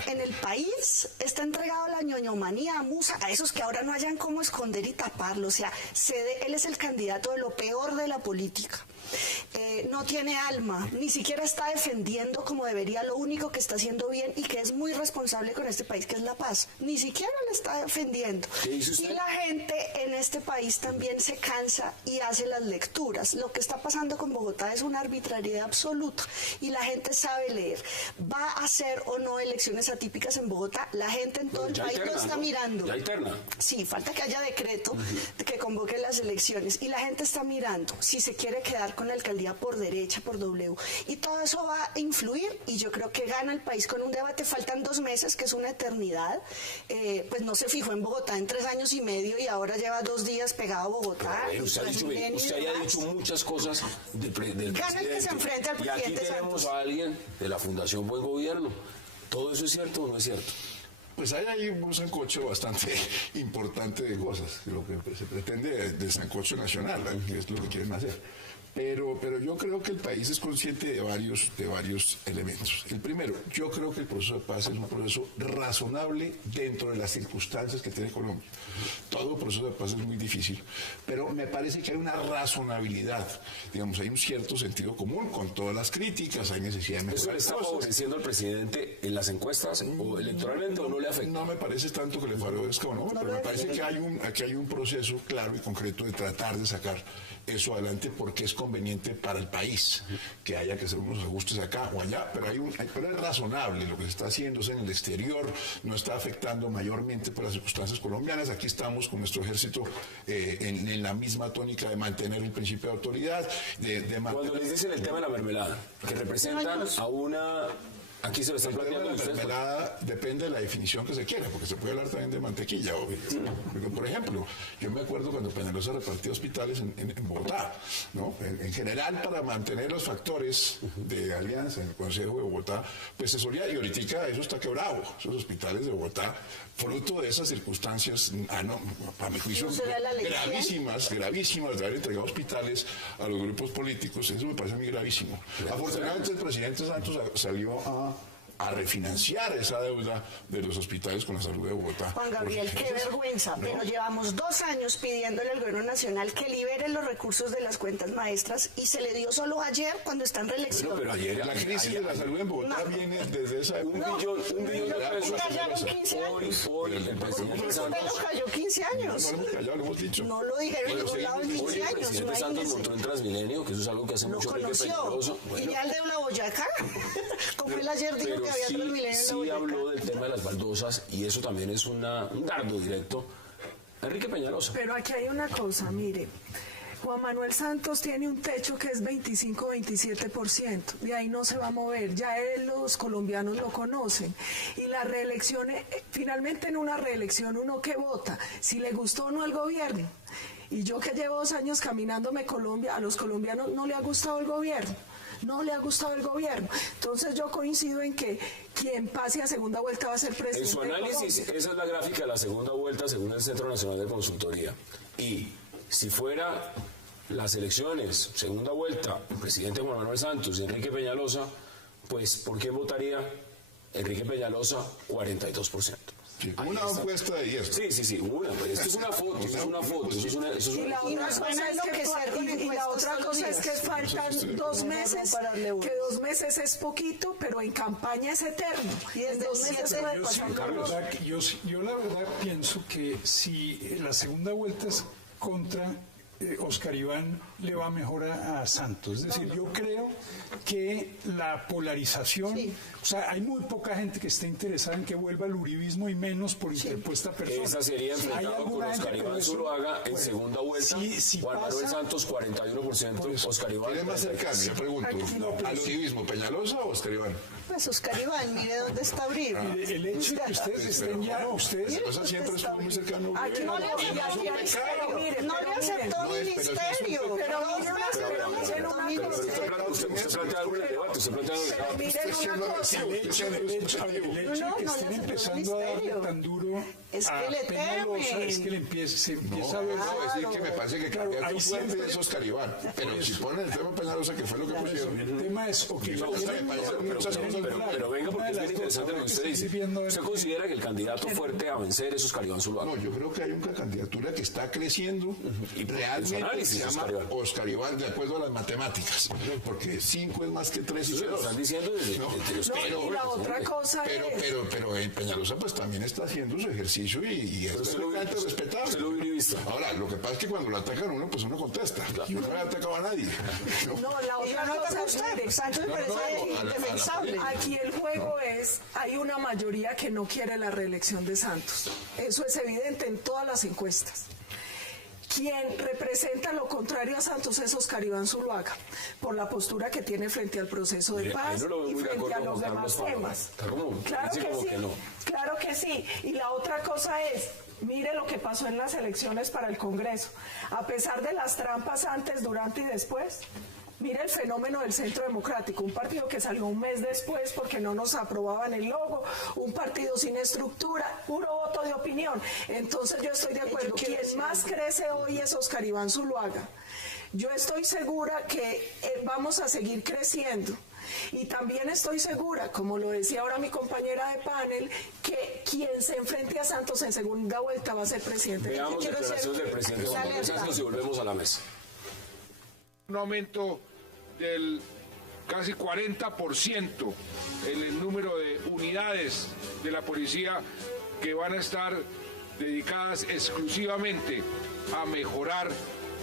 En el país está entregado a la ñoñomanía, a Musa, a esos que ahora no hayan cómo esconder y taparlo. O sea, él es el candidato de lo peor de la política. No tiene alma, ni siquiera está defendiendo como debería lo único que está haciendo bien y que es muy responsable con este país, que es la paz. Ni siquiera le está defendiendo. Y la gente en este país también se cansa y hace las lecturas. Lo que está pasando con Bogotá es una arbitrariedad absoluta y la gente sabe leer. ¿Va a ser o no elecciones atípicas en Bogotá? La gente en todo el país lo está mirando. ¿Ya hay terna? Sí, falta que haya decreto que convoque las elecciones y la gente está mirando si se quiere quedar con la alcaldía por derecha, por W, y todo eso va a influir y yo creo que gana el país con un debate. Faltan 2 meses, que es una eternidad. Pues no se fijó en Bogotá en 3 años y medio y ahora lleva 2 días pegado a Bogotá. Usted ha dicho muchas cosas del presidente. Gana el que se enfrenta al presidente y aquí tenemos Santos. a alguien de la Fundación Buen Gobierno. ¿Todo eso es cierto o no es cierto? Pues hay un sancocho bastante importante de cosas, lo que se pretende del sancocho nacional, que es lo que quieren hacer. Pero yo creo que el país es consciente de varios elementos. El primero, yo creo que el proceso de paz es un proceso razonable dentro de las circunstancias que tiene Colombia. Todo proceso de paz es muy difícil, pero me parece que hay una razonabilidad, digamos, hay un cierto sentido común con todas las críticas, hay necesidad de mejorar. ¿Eso le está favoreciendo al presidente en las encuestas o electoralmente o no le afecta? No me parece tanto que le favorezca o no, pero me parece que hay un proceso claro y concreto de tratar de sacar eso adelante porque es conveniente para el país que haya que hacer unos ajustes acá o allá, pero es razonable lo que se está haciendo en el exterior, no está afectando mayormente por las circunstancias colombianas. Aquí estamos con nuestro ejército en la misma tónica de mantener el principio de autoridad, Cuando les dicen el tema de la mermelada, que representan a una... Aquí se lo están planteando la ustedes. mermelada depende de la definición que se quiera, porque se puede hablar también de mantequilla. Por ejemplo, yo me acuerdo cuando Peñalosa repartía hospitales en Bogotá, ¿no? En general, para mantener los factores de alianza en el Consejo de Bogotá, pues se solía, y ahorita eso está quebrado, esos hospitales de Bogotá, fruto de esas circunstancias, para mi juicio, gravísimas, de haber entregado hospitales a los grupos políticos. Eso me parece muy gravísimo. Afortunadamente el presidente Santos salió a refinanciar esa deuda de los hospitales con la salud de Bogotá. Juan Gabriel, qué vergüenza, ¿no? Pero llevamos 2 años pidiéndole al gobierno nacional que libere los recursos de las cuentas maestras y se le dio solo ayer cuando está en reelección. Bueno, pero ayer La crisis de la salud en Bogotá viene desde esa época. Un billón de pesos. Callaron 15 años. Hoy el presidente Eso me lo Santos... cayó 15 años. No lo hemos callado, lo hemos dicho. No lo dijeron en ningún lado en Hoy 15 el años. presidente Santos montó en Transmilenio, que eso es algo que hace Lo mucho Enrique conoció. Peñalosa. Y ya el de la Boyacá, como él ayer dijo Pero que había Transmilenio en la sí Boyacá. habló del tema de las baldosas y eso también es un dardo directo. Enrique Peñalosa. Pero aquí hay una cosa, mire. Juan Manuel Santos tiene un techo que es 25-27%, de ahí no se va a mover, ya los colombianos lo conocen. Y la reelección, finalmente en una reelección uno que vota, si le gustó o no el gobierno. Y yo que llevo 2 años caminándome Colombia, a los colombianos no le ha gustado el gobierno. No le ha gustado el gobierno. Entonces yo coincido en que quien pase a segunda vuelta va a ser presidente. En su análisis, esa es la gráfica de la segunda vuelta según el Centro Nacional de Consultoría. Y si fuera las elecciones, segunda vuelta, el presidente Juan Manuel Santos y Enrique Peñalosa, pues ¿por quién votaría Enrique Peñalosa? 42%. Sí, una encuesta de 10. Sí, una, pero esto es una foto, Y la otra cosa es que faltan 2 meses, que 2 meses es poquito, pero en campaña es eterno. Y en 2 meses puede pasar. Yo la verdad pienso que si la segunda vuelta es contra Oscar Iván, le va mejor a Santos. Es decir, yo creo que la polarización, o sea, hay muy poca gente que esté interesada en que vuelva el uribismo y menos por interpuesta persona. Esa sería enfrentado con Oscar Iván Zuluaga en segunda vuelta. Juan Manuel Santos, 41%, Oscar Iván. ¿Quién es más cercano? Yo pregunto, ¿al uribismo, Peñalosa o Oscar Iván? Pues Oscar Iván, mire dónde está Abril. El hecho de que ustedes estén ya, Peñalosa siempre estuvo muy cercano. Aquí no le aceptó ministerio. Pero miren una Usted plantea algo en el debate, usted plantea algo en el debate. miren una cosa. el hecho de que estén empezando a darle tan duro Es que a le Peñalosa temen. es que se empieza a ver. No, decir que me parece que candidato hay fuerte siempre- es Oscar Iván. Pero si ponen el tema Peñalosa, que fue lo que pusieron. El tema es, Pero venga, porque es bien interesante lo que usted dice. ¿Usted considera que el candidato fuerte a vencer es Oscar Iván Zuluaga? No, yo creo que hay una candidatura que está creciendo y realmente análisis, se llama Oscar Iván, de acuerdo a las matemáticas, porque 5 es más que 3 y Eso lo 0. están diciendo desde los Y la otra cosa es... Pero Peñalosa pues también está haciendo su ejercicio y es bastante respetable. Usted lo uribista. Ahora, lo que pasa es que cuando lo atacan uno, pues uno contesta. Yo no le he atacado a nadie. No, la otra no te cosa gusta, mire, Santos me parece indefensable. aquí el juego es, hay una mayoría que no quiere la reelección de Santos. Eso es evidente en todas las encuestas. Quien representa lo contrario a Santos es Oscar Iván Zuluaga, por la postura que tiene frente al proceso de Mire, ahí paz no lo veo y muy de frente a acuerdo los con demás Carlos temas. Está como- Claro dice que como sí, que no. claro que sí. Y la otra cosa es, mire lo que pasó en las elecciones para el Congreso. A pesar de las trampas antes, durante y después, Mire el fenómeno del Centro Democrático, un partido que salió un mes después porque no nos aprobaban el logo, un partido sin estructura, puro voto de opinión. Entonces yo estoy de acuerdo, quien más crece hoy es Óscar Iván Zuluaga. Yo estoy segura que vamos a seguir creciendo. Y también estoy segura, como lo decía ahora mi compañera de panel, que quien se enfrente a Santos en segunda vuelta va a ser presidente. Veamos declaraciones del presidente Juan Manuel Santos y volvemos a la mesa. Un aumento del casi 40% en el número de unidades de la policía que van a estar dedicadas exclusivamente a mejorar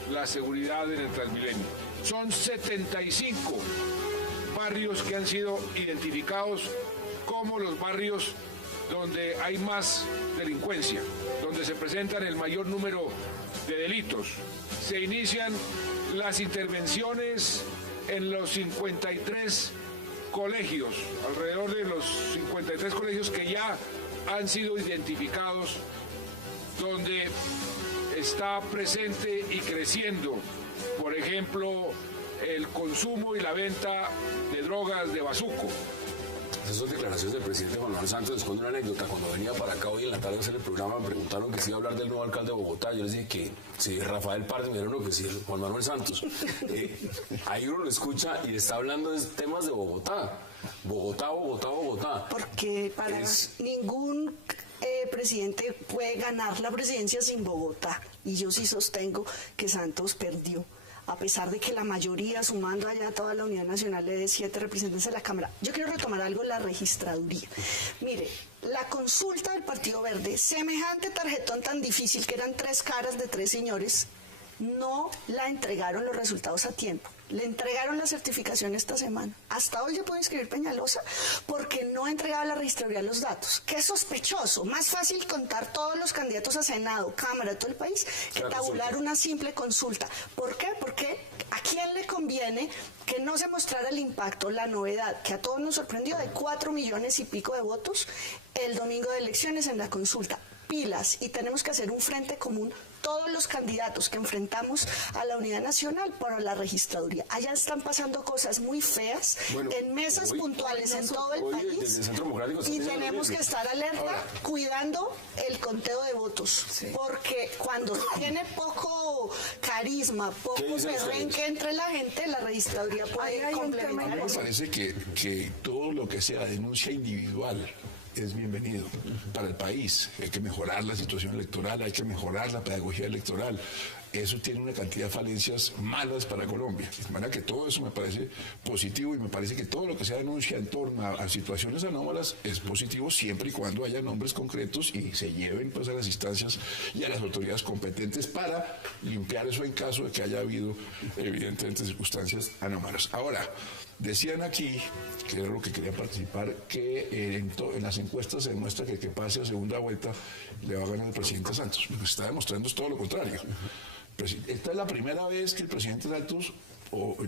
la seguridad en el Transmilenio. Son 75 barrios que han sido identificados como los barrios donde hay más delincuencia, donde se presentan el mayor número de delitos. Se inician las intervenciones en los 53 colegios, alrededor de los 53 colegios que ya han sido identificados, donde está presente y creciendo, por ejemplo, el consumo y la venta de drogas de bazuco. Esas son declaraciones del presidente Juan Manuel Santos. Les cuento una anécdota. Cuando venía para acá hoy en la tarde a hacer el programa, me preguntaron que si iba a hablar del nuevo alcalde de Bogotá. Yo les dije que si Rafael Pardo, me dijeron no, que si Juan Manuel Santos. Ahí uno lo escucha y está hablando de temas de Bogotá. Bogotá. Porque para ningún presidente puede ganar la presidencia sin Bogotá. Y yo sí sostengo que Santos perdió, a pesar de que la mayoría, sumando allá toda la Unidad Nacional, le dé 7 representantes en la Cámara. Yo quiero retomar algo, la registraduría. Mire, la consulta del Partido Verde, semejante tarjetón tan difícil, que eran 3 caras de 3 señores, no la entregaron los resultados a tiempo. Le entregaron la certificación esta semana. Hasta hoy yo puedo inscribir Peñalosa porque no entregaba la registraduría los datos. Qué sospechoso. Más fácil contar todos los candidatos a Senado, Cámara, todo el país, que tabular una simple consulta. ¿Por qué? Porque ¿a quién le conviene que no se mostrara el impacto, la novedad, que a todos nos sorprendió, de 4 millones y pico de votos el domingo de elecciones en la consulta? Pilas, y tenemos que hacer un frente común todos los candidatos que enfrentamos a la Unidad Nacional para la registraduría. Allá están pasando cosas muy feas, en mesas puntuales en todo el país, y tenemos que estar alerta cuidando el conteo de votos, porque cuando tiene poco carisma, poco perrenque entre la gente, la registraduría puede complementar. A mí me parece que todo lo que sea denuncia individual es bienvenido para el país. Hay que mejorar la situación electoral, hay que mejorar la pedagogía electoral. Eso tiene una cantidad de falencias malas para Colombia. De manera que todo eso me parece positivo, y me parece que todo lo que se denuncia en torno a situaciones anómalas es positivo, siempre y cuando haya nombres concretos y se lleven pues a las instancias y a las autoridades competentes para limpiar eso en caso de que haya habido evidentemente circunstancias anómalas. Ahora, decían aquí, que era lo que quería participar, que en las encuestas se demuestra que el que pase a segunda vuelta le va a ganar el presidente Santos. Lo que se está demostrando es todo lo contrario. Esta es la primera vez que el presidente Santos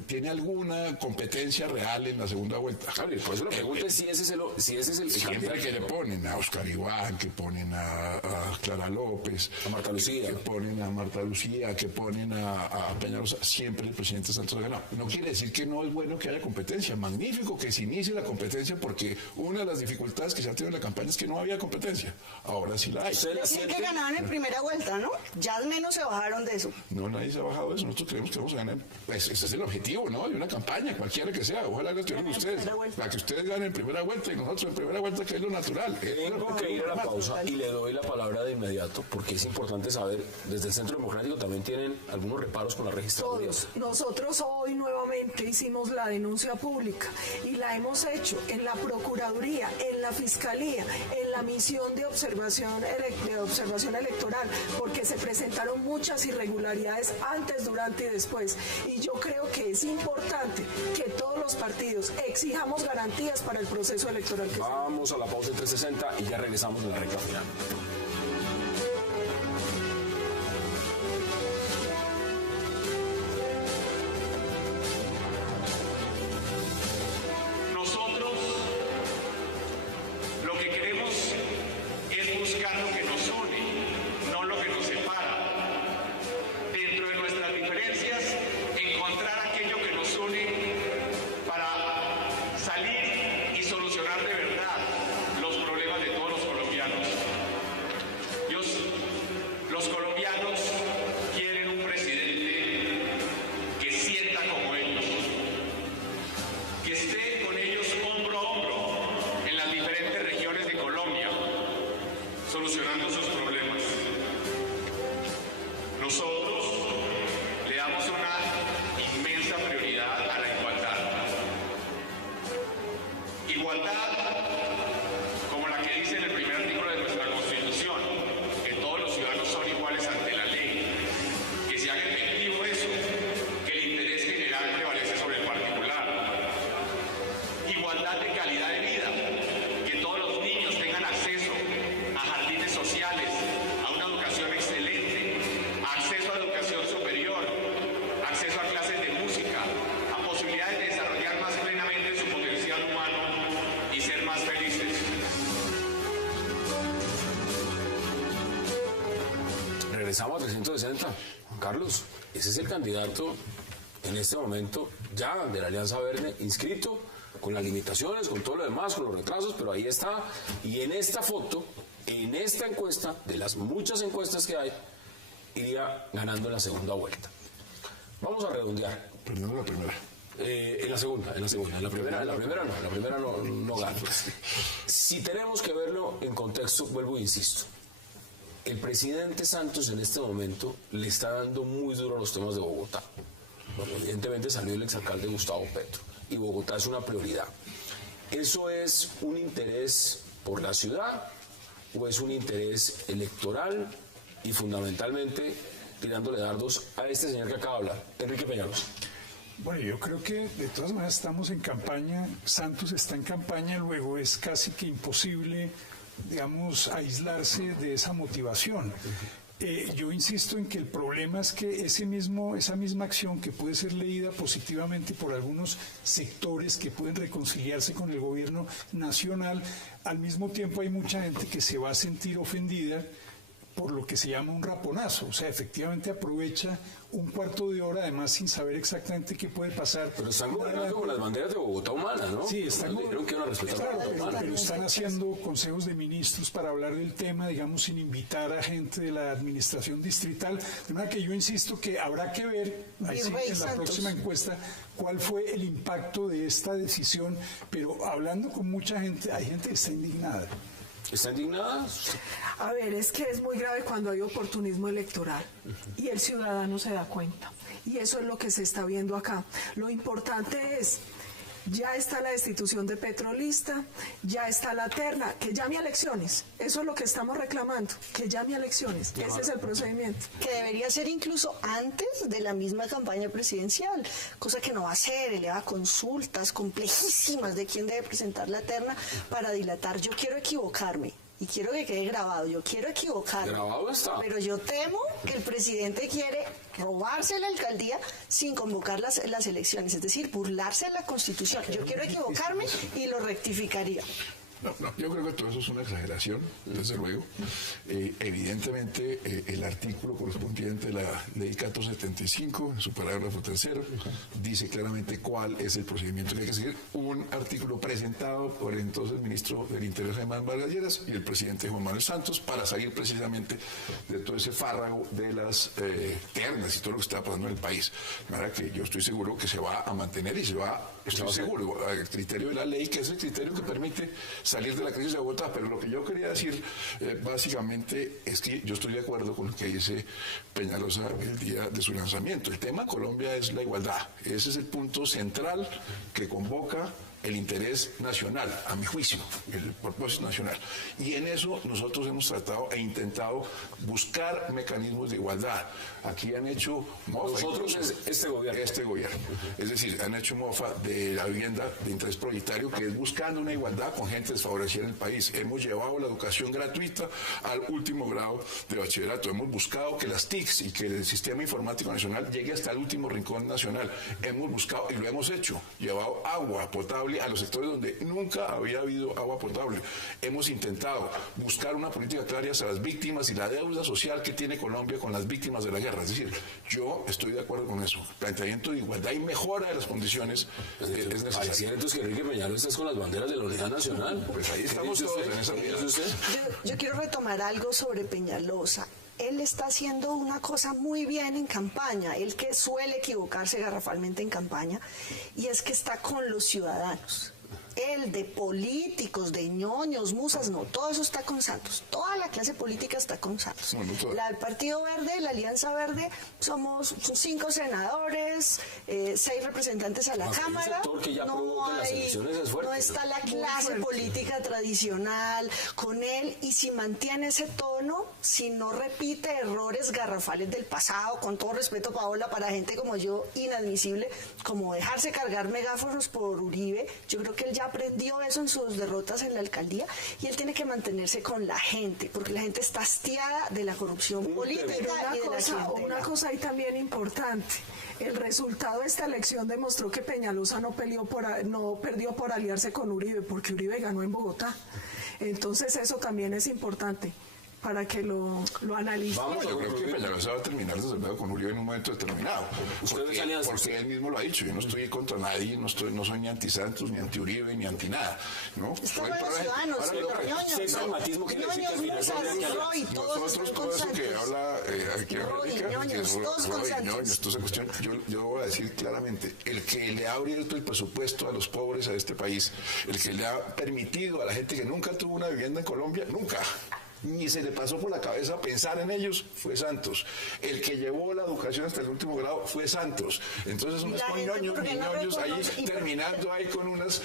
tiene alguna competencia real en la segunda vuelta. Javier, por eso la pregunta es si ese es el siempre que le ponen a Óscar Iván, que ponen a Clara López, a Marta Lucía, que ponen a Marta Lucía, que ponen a Peñalosa, siempre el presidente Santos ha ganado. No quiere decir que no es bueno que haya competencia. Magnífico que se inicie la competencia, porque una de las dificultades que se ha tenido en la campaña es que no había competencia. Ahora sí la hay. Decían que ganaban en primera vuelta, ¿no? Ya al menos se bajaron de eso. No, nadie se ha bajado de eso. Nosotros creemos que vamos a ganar. Ese es el objetivo, ¿no? De una campaña, cualquiera que sea. Ojalá lo tienen ustedes. Para que ustedes ganen en primera vuelta y nosotros en primera vuelta, que es lo natural. Tengo que ir a la pausa y le doy la palabra de inmediato, porque es importante saber, desde el Centro Democrático también tienen algunos reparos con la registraduría. Todos. Nosotros hoy nuevamente hicimos la denuncia pública y la hemos hecho en la Procuraduría, en la Fiscalía, en la misión de observación electoral, porque se presentaron muchas irregularidades antes, durante y después. Y yo creo que es importante que todos los partidos exijamos garantías para el proceso electoral. Vamos a la pausa en 360 y ya regresamos en la recta final. Nosotros lo que queremos es buscar lo que nos une, no lo que nos separa. Dentro de nuestras diferencias, encontrar aquello que nos une como la que dice en el primer artículo de nuestra Constitución, que todos los ciudadanos son iguales ante la ley, que se haga efectivo eso, que el interés general prevalece sobre el particular, igualdad de calidad de vida, que todos los niños tengan acceso a jardines sociales, a una educación excelente, acceso a educación superior, acceso a clases de música, a posibilidades de desarrollar más plenamente su potencial humano y ser más felices. Regresamos a 360. Juan Carlos, ese es el candidato en este momento ya de la Alianza Verde inscrito, con las limitaciones, con todo lo demás, con los retrasos, pero ahí está. Y en esta foto, en esta encuesta, de las muchas encuestas que hay, iría ganando en la segunda vuelta. Vamos a redondear. Perdón, la primera. En la segunda. En la primera no gana. Si tenemos que verlo en contexto, vuelvo e insisto. El presidente Santos en este momento le está dando muy duro a los temas de Bogotá. Bueno, evidentemente salió el exalcalde Gustavo Petro y Bogotá es una prioridad. ¿Eso es un interés por la ciudad o es un interés electoral y fundamentalmente tirándole dardos a este señor que acaba de hablar, Enrique Peñalosa? Bueno, yo creo que de todas maneras estamos en campaña, Santos está en campaña, luego es casi que imposible, digamos, aislarse de esa motivación. Yo insisto en que el problema es que esa misma acción que puede ser leída positivamente por algunos sectores que pueden reconciliarse con el gobierno nacional, al mismo tiempo hay mucha gente que se va a sentir ofendida por lo que se llama un raponazo, o sea, efectivamente aprovecha un cuarto de hora, además sin saber exactamente qué puede pasar. Pero están gobernando con las banderas de Bogotá humana, ¿no? Sí, están gobernando. Pero están haciendo consejos de ministros para hablar del tema, digamos, sin invitar a gente de la administración distrital. De manera que yo insisto que habrá que ver, ahí sí, en la próxima encuesta, cuál fue el impacto de esta decisión, pero hablando con mucha gente, hay gente que está indignada. ¿Está indignada? A ver, es que es muy grave cuando hay oportunismo electoral y el ciudadano se da cuenta. Y eso es lo que se está viendo acá. Lo importante es, ya está la destitución de Petro lista, ya está la terna, que llame a elecciones. Eso es lo que estamos reclamando, que llame a elecciones. Ese es el procedimiento. Que debería ser incluso antes de la misma campaña presidencial, cosa que no va a ser, eleva consultas complejísimas de quién debe presentar la terna para dilatar. Yo quiero equivocarme. Y quiero que quede grabado, yo quiero equivocarme. Grabado está. Pero yo temo que el presidente quiere robarse la alcaldía sin convocar las elecciones, es decir, burlarse de la Constitución. Yo quiero equivocarme y lo rectificaría. No, yo creo que todo eso es una exageración, desde luego. Evidentemente, el artículo correspondiente de la Ley 1475, en su parágrafo tercero, dice claramente cuál es el procedimiento que hay que seguir. Un artículo presentado por el entonces ministro del Interior, Jaime Vargas Lleras, y el presidente Juan Manuel Santos, para salir precisamente de todo ese fárrago de las ternas y todo lo que está pasando en el país. De manera que yo estoy seguro que se va a mantener y estoy seguro, al criterio de la ley, que es el criterio que permite salir de la crisis de Bogotá. Pero lo que yo quería decir básicamente es que yo estoy de acuerdo con lo que dice Peñalosa el día de su lanzamiento. El tema en Colombia es la igualdad. Ese es el punto central que convoca el interés nacional, a mi juicio, el propósito nacional. Y en eso nosotros hemos tratado e intentado buscar mecanismos de igualdad. Aquí han hecho mofa. Nosotros es este gobierno. Es decir, han hecho mofa de la vivienda de interés prioritario, que es buscando una igualdad con gente desfavorecida en el país. Hemos llevado la educación gratuita al último grado de bachillerato. Hemos buscado que las TICs y que el sistema informático nacional llegue hasta el último rincón nacional. Hemos buscado, y lo hemos hecho, llevado agua potable a los sectores donde nunca había habido agua potable. Hemos intentado buscar una política clara hacia las víctimas y la deuda social que tiene Colombia con las víctimas de la guerra. Es decir, yo estoy de acuerdo con eso. Planteamiento de igualdad y mejora de las condiciones es necesario. Pareciera entonces que Enrique Peñalosa está con las banderas de la unidad nacional. Pues ahí estamos todos en esa vida. Yo quiero retomar algo sobre Peñalosa. Él está haciendo una cosa muy bien en campaña, él que suele equivocarse garrafalmente en campaña, y es que está con los ciudadanos. él, de políticos, de ñoños, musas, no, todo eso está con Santos. Toda la clase política está con Santos. La del Partido Verde, la Alianza Verde, somos 5 senadores, 6 representantes a la Cámara. No está la clase política tradicional con él, y si mantiene ese tono, si no repite errores garrafales del pasado, con todo respeto, Paola, para gente como yo, inadmisible, como dejarse cargar megáfonos por Uribe, yo creo que él ya aprendió eso en sus derrotas en la alcaldía, y él tiene que mantenerse con la gente, porque la gente está hastiada de la corrupción política y de la clientela. Una cosa ahí también importante. El resultado de esta elección demostró que Peñalosa no perdió por aliarse con Uribe, porque Uribe ganó en Bogotá. Entonces eso también es importante para que lo analicen. Yo creo que Peñalosa va a terminar desde luego con Uribe en un momento determinado. Porque él mismo lo ha dicho. Yo no estoy contra nadie, no soy ni anti-Santos, ni anti-Uribe, ni anti-nada, ¿no? Estamos los ciudadanos, nosotros, todo eso que habla aquí América, yo voy a decir claramente, el que le ha abierto el presupuesto a los pobres a este país, el que le ha permitido a la gente que nunca tuvo una vivienda en Colombia, nunca, ni se le pasó por la cabeza pensar en ellos, fue Santos. El que llevó la educación hasta el último grado fue Santos. Entonces unos ñoños ahí terminando ahí con unas,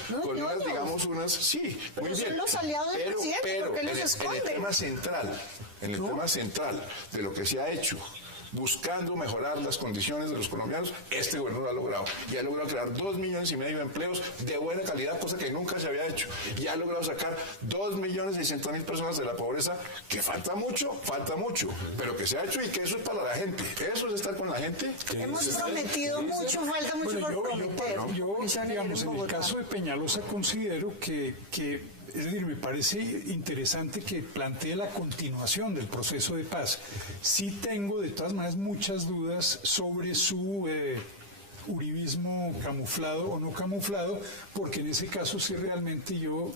digamos, unas, sí, muy bien. Son los aliados del presidente, pero ¿por qué los esconden? En el tema central de lo que se ha hecho, buscando mejorar las condiciones de los colombianos, este gobierno lo ha logrado. Y ha logrado crear 2,5 millones de empleos de buena calidad, cosa que nunca se había hecho. Y ha logrado sacar 2,600,000 personas de la pobreza, que falta mucho, pero que se ha hecho, y que eso es para la gente. Eso es estar con la gente. Hemos prometido mucho, falta mucho por prometer. Yo, digamos, en el caso de Peñalosa considero que es decir, me parece interesante que plantee la continuación del proceso de paz. Sí tengo, de todas maneras, muchas dudas sobre su uribismo camuflado o no camuflado, porque en ese caso sí realmente yo,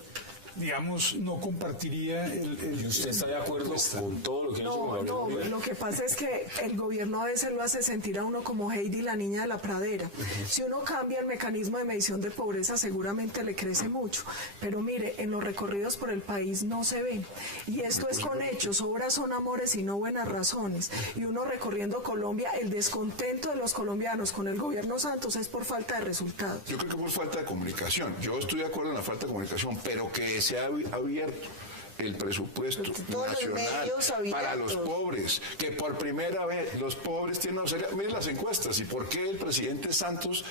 digamos, no compartiría ¿Y usted está de acuerdo con todo lo que No, lo que pasa es que el gobierno a veces lo hace sentir a uno como Heidi, la niña de la pradera. Si uno cambia el mecanismo de medición de pobreza, seguramente le crece mucho. Pero mire, en los recorridos por el país no se ve. Y esto es con hechos, obras son amores y no buenas razones. Y uno recorriendo Colombia, el descontento de los colombianos con el gobierno Santos es por falta de resultados. Yo creo que por falta de comunicación. Yo estoy de acuerdo en la falta de comunicación, pero que se ha abierto el presupuesto nacional para los pobres, que por primera vez los pobres tienen una auxiliar. Miren las encuestas, y por qué el presidente Santos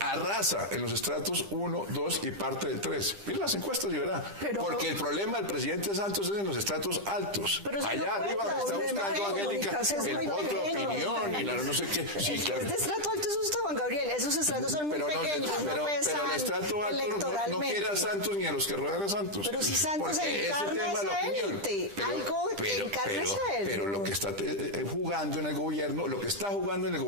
arrasa en los estratos 1, 2 y parte del 3. Miren las encuestas y verá. Porque el problema del presidente Santos es en los estratos altos. Allá arriba está buscando Angélica el voto de opinión y la no sé qué. Sí, claro. Este estrato alto es usted, Juan Gabriel. Esos estratos son muy pequeños. Pero el estrato alto no quiere a Santos ni a los que rodean a Santos. Pero si Santos encarna esa élite, algo encarna esa élite. Pero lo que está jugando en el gobierno, lo que está jugando el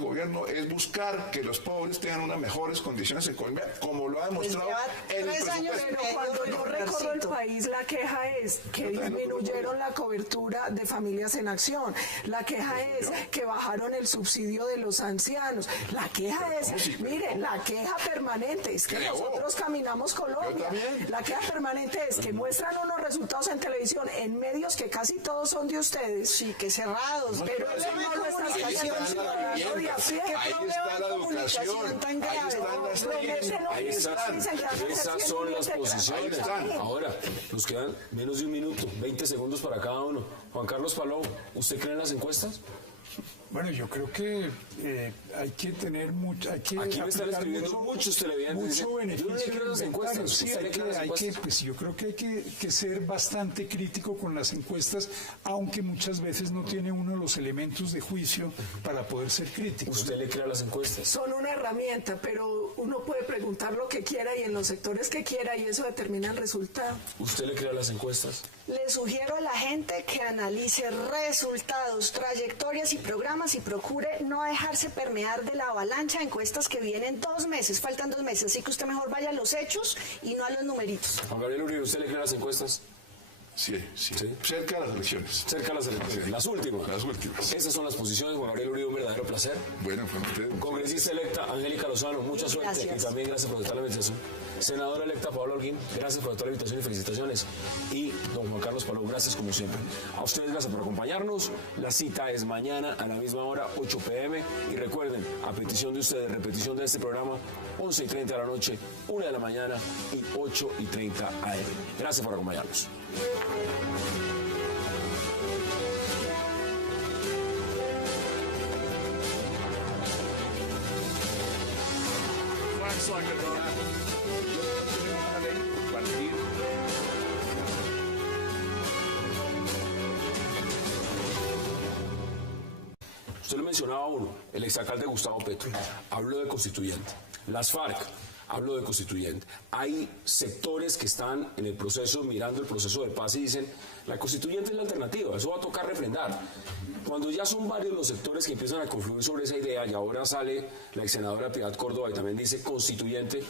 gobierno es buscar que los pobres tengan unas mejores condiciones en Colombia, como lo ha demostrado en el presupuesto. Pero cuando yo recorro el país, la queja es que disminuyeron la cobertura de Familias en Acción, la queja es que bajaron el subsidio de los ancianos, la queja es, mire, la queja permanente es que nosotros caminamos Colombia, la queja permanente es que muestran unos resultados en televisión, en medios que casi todos son de ustedes, sí, que cerrados, pero eso no lo está haciendo el ciudadano de a pie. Ahí está la educación, esas son las posiciones. Ahora, nos quedan menos de un minuto, 20 segundos para cada uno. Juan Carlos Palomo, ¿usted cree en las encuestas? Bueno, yo creo que hay que tener mucho, aquí me están escribiendo muchos televidentes. Mucho beneficio. Yo no le creo las encuestas. Sí, pues yo creo que hay que ser bastante crítico con las encuestas, aunque muchas veces no tiene uno los elementos de juicio para poder ser crítico. ¿Usted le cree a las encuestas? Son una herramienta, pero uno puede preguntar lo que quiera y en los sectores que quiera, y eso determina el resultado. ¿Usted le cree a las encuestas? Le sugiero a la gente que analice resultados, trayectorias y programas, y procure no dejarse permear de la avalancha de encuestas que vienen 2 meses, faltan 2 meses, así que usted mejor vaya a los hechos y no a los numeritos. Juan Gabriel Uribe, ¿usted le cree a las encuestas? Sí. Cerca de las elecciones. Cerca de las elecciones. Las últimas. Las últimas. Esas son las posiciones. Juan Gabriel Uribe, un verdadero placer. Bueno, fue usted. Congresista electa Angélica Lozano, mucha suerte. Gracias. Y también gracias por aceptar la invitación. Senadora electa Pablo Holguín, gracias por aceptar la invitación y felicitaciones. Y don Juan Carlos Palou, gracias como siempre. A ustedes gracias por acompañarnos. La cita es mañana a la misma hora, 8 p.m. Y recuerden, a petición de ustedes, repetición de este programa, 11:30 de la noche, 1 de la mañana y 8:30 a.m. Gracias por acompañarnos. Usted lo mencionaba uno, el exalcalde Gustavo Petro, habló de constituyente. Las FARC, habló de constituyente. Hay sectores que están en el proceso, mirando el proceso de paz y dicen, la constituyente es la alternativa, eso va a tocar refrendar. Cuando ya son varios los sectores que empiezan a confluir sobre esa idea, y ahora sale la ex senadora Piedad Córdoba y también dice constituyente,